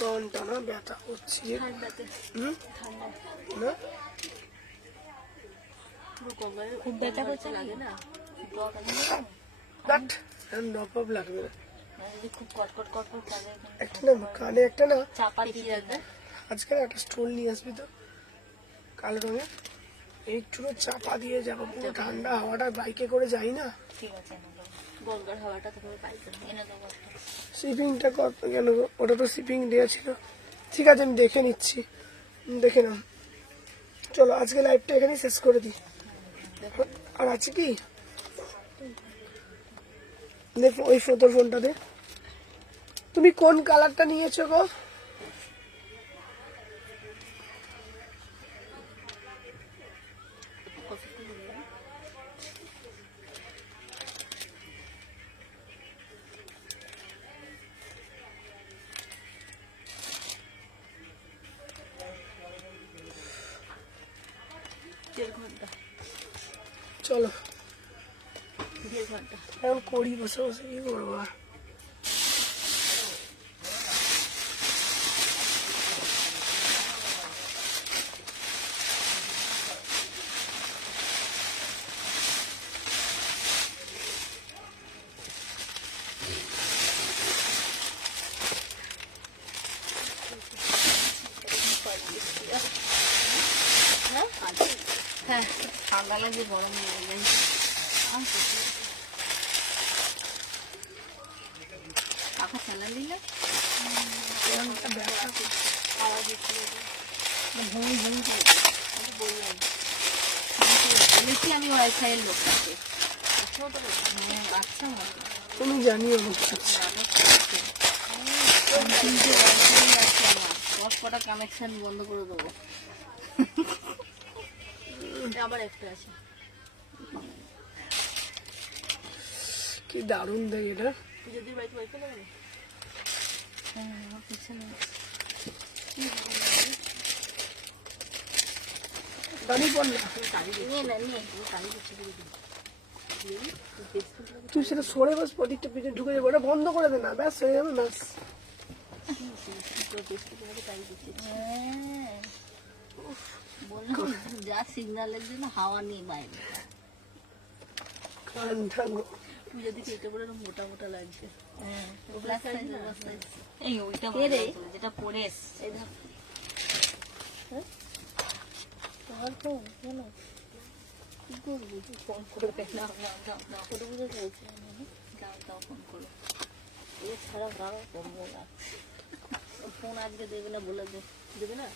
কোনটা না ব্যথা হচ্ছে, ঠান্ডাতে হুম ঠান্ডা না পুরো কোমরের খুব ব্যথা করছে লাগে না। বাট ড্রপ অফ লাগবে না। যদি খুব কটকট কটকট করে একটা না কানে একটা না, চাপা দিয়ে রাখবে। আজকে না একটা স্টোল নিয়ে আসবি তো কালো রঙের, একটু চাপা দিয়ে যাবো, পুরো ঠান্ডা হাওয়াটা বাইকে করে যাই না। ঠিক আছে এনে দেবো, গঙ্গার হাওয়াটা তোমার বাইকে এনে দেবো একটা। শিপিংটা কত কেন গো? ওটা তো শিপিং দেওয়া ছিল। ঠিক আছে আমি দেখে নিচ্ছি, দেখে নাও। চলো আজকে লাইভটা এখানেই শেষ করে দিই। আর আছে কি দেখো ওই তোর ফোনটা দে। তুমি কোন কালারটা নিয়েছো গো? দেড় ঘন্টা, চলো 1.5 ঘন্টা। এখন করি বসে বসে, কি করবো আর। হ্যাঁ ঠান্ডা লাগে, গরম লাগে। কাকা স্যালাড দিলে ঘুম ঘুম করে বললাম, বলেছি আমি ওয়াইফাই এর লোকটাকে। আচ্ছা তুমি জানিও আমার কাছে। তিনটে ওয়াইফাই আছে আমার, 10 কটা কানেকশন বন্ধ করে দেবো। আবার একটা আছে। কি দারুণ দেয় এটা। পুজোদের বাড়িতে ওয়াইফাই লাগানো? হ্যাঁ আমার পিছনে দাঁড়িয়ে পড় না, নিয়ে না নিয়ে তুই সেটা সরে বস, প্রদীপটা পিছনে ঢুকে যাবে, ওটা বন্ধ করে দে না, ব্যাস হয়ে যাবে, ব্যাস। হ্যাঁ বললাম যা সিগন্যালের জন্য হাওয়া নেই বাইরে। কানটা গো। পুজোর দিকে এটা বলে মোটা মোটা লাগছে। হ্যাঁ প্লাস সাইজ প্লাস সাইজ। এই ওইটা বলে যেটা পরে এসছে। এই ধর তোমার ফোন কেন কি করবো? ফোন করবে না, ফটো বুঝে চলছে। যাও যাও ফোন করো। এছাড়া কারো করবো না। ফোন আজকে দেবে না বলে দে। দেবে না?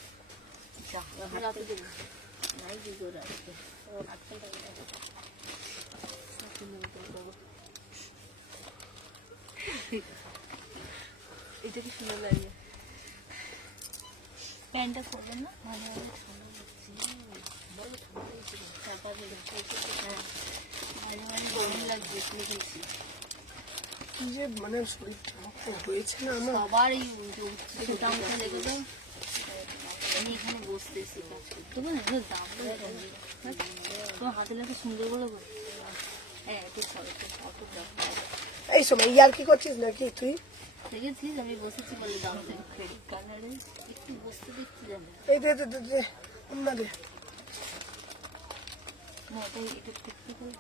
যা রাতে দেবো। এটা কি সুন্দর লাগে। প্যান্টটা করবেন না ভালো হবে মাঝে মাঝে গরম লাগছে কিনেছি কি যে মানে শরীরটা হয়েছে না আমার। সবার এই ছোটা মুখে লেগে যায়। আমি এখানে বসতেছি কাজ করতে পারেন এগুলো দাম তোমার হাতে লাগে সুন্দর বলে হ্যাঁ একটু অত দাম এই সময় ইয়ার কি করছিস নাকি তুই? দেখেছিস আমি বসেছি বলে দাম ক্রেডিট কার্ডে একটু বসতে দেখতে যাবে এই দে দে দে দে না দে। না এটাই এটা করতে পারে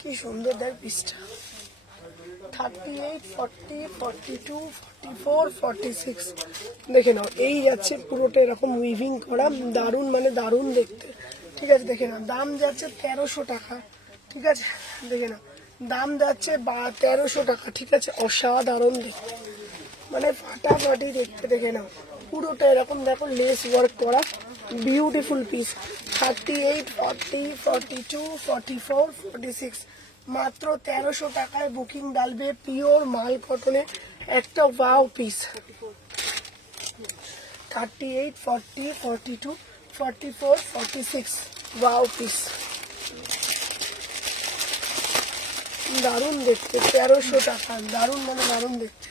কি সুন্দর দেখ পিসটা। 38, 40, 42, 44, 46 দেখে নাও। এই যাচ্ছে পুরোটা এরকম উইভিং করা, দারুণ মানে দারুণ দেখতে। ঠিক আছে দেখে নাও, দাম যাচ্ছে 1300 টাকা। ঠিক আছে দেখে নাও, দাম যাচ্ছে 1300 টাকা। ঠিক আছে, অসাধারণ দেখতে মানে ফাটাফাটি দেখতে। দেখে নাও পুরোটা এরকম দেখো লেস ওয়ার্ক করা, বিউটিফুল পিস। 38, 40, 42, 44, 46 মাত্র 1300 টাকায় বুকিং ডালবে। পিওর মাল কটনে একটা ওয়াও পিস। 38, 40, 42, 44, 46 ওয়াও পিস, দারুণ দেখতে। 1300 টাকা, দারুণ মানে দারুণ দেখতে।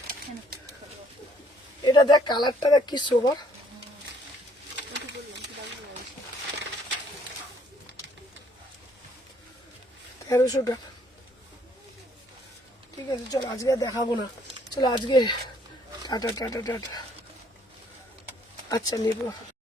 এটা দেখ কালারটা দেখ কি সোবার। তেরোশো টাকা। ঠিক আছে চল আজকে আর দেখাবো না, চলো আজকে টাটা টাটা টাটা। আচ্ছা নেবো।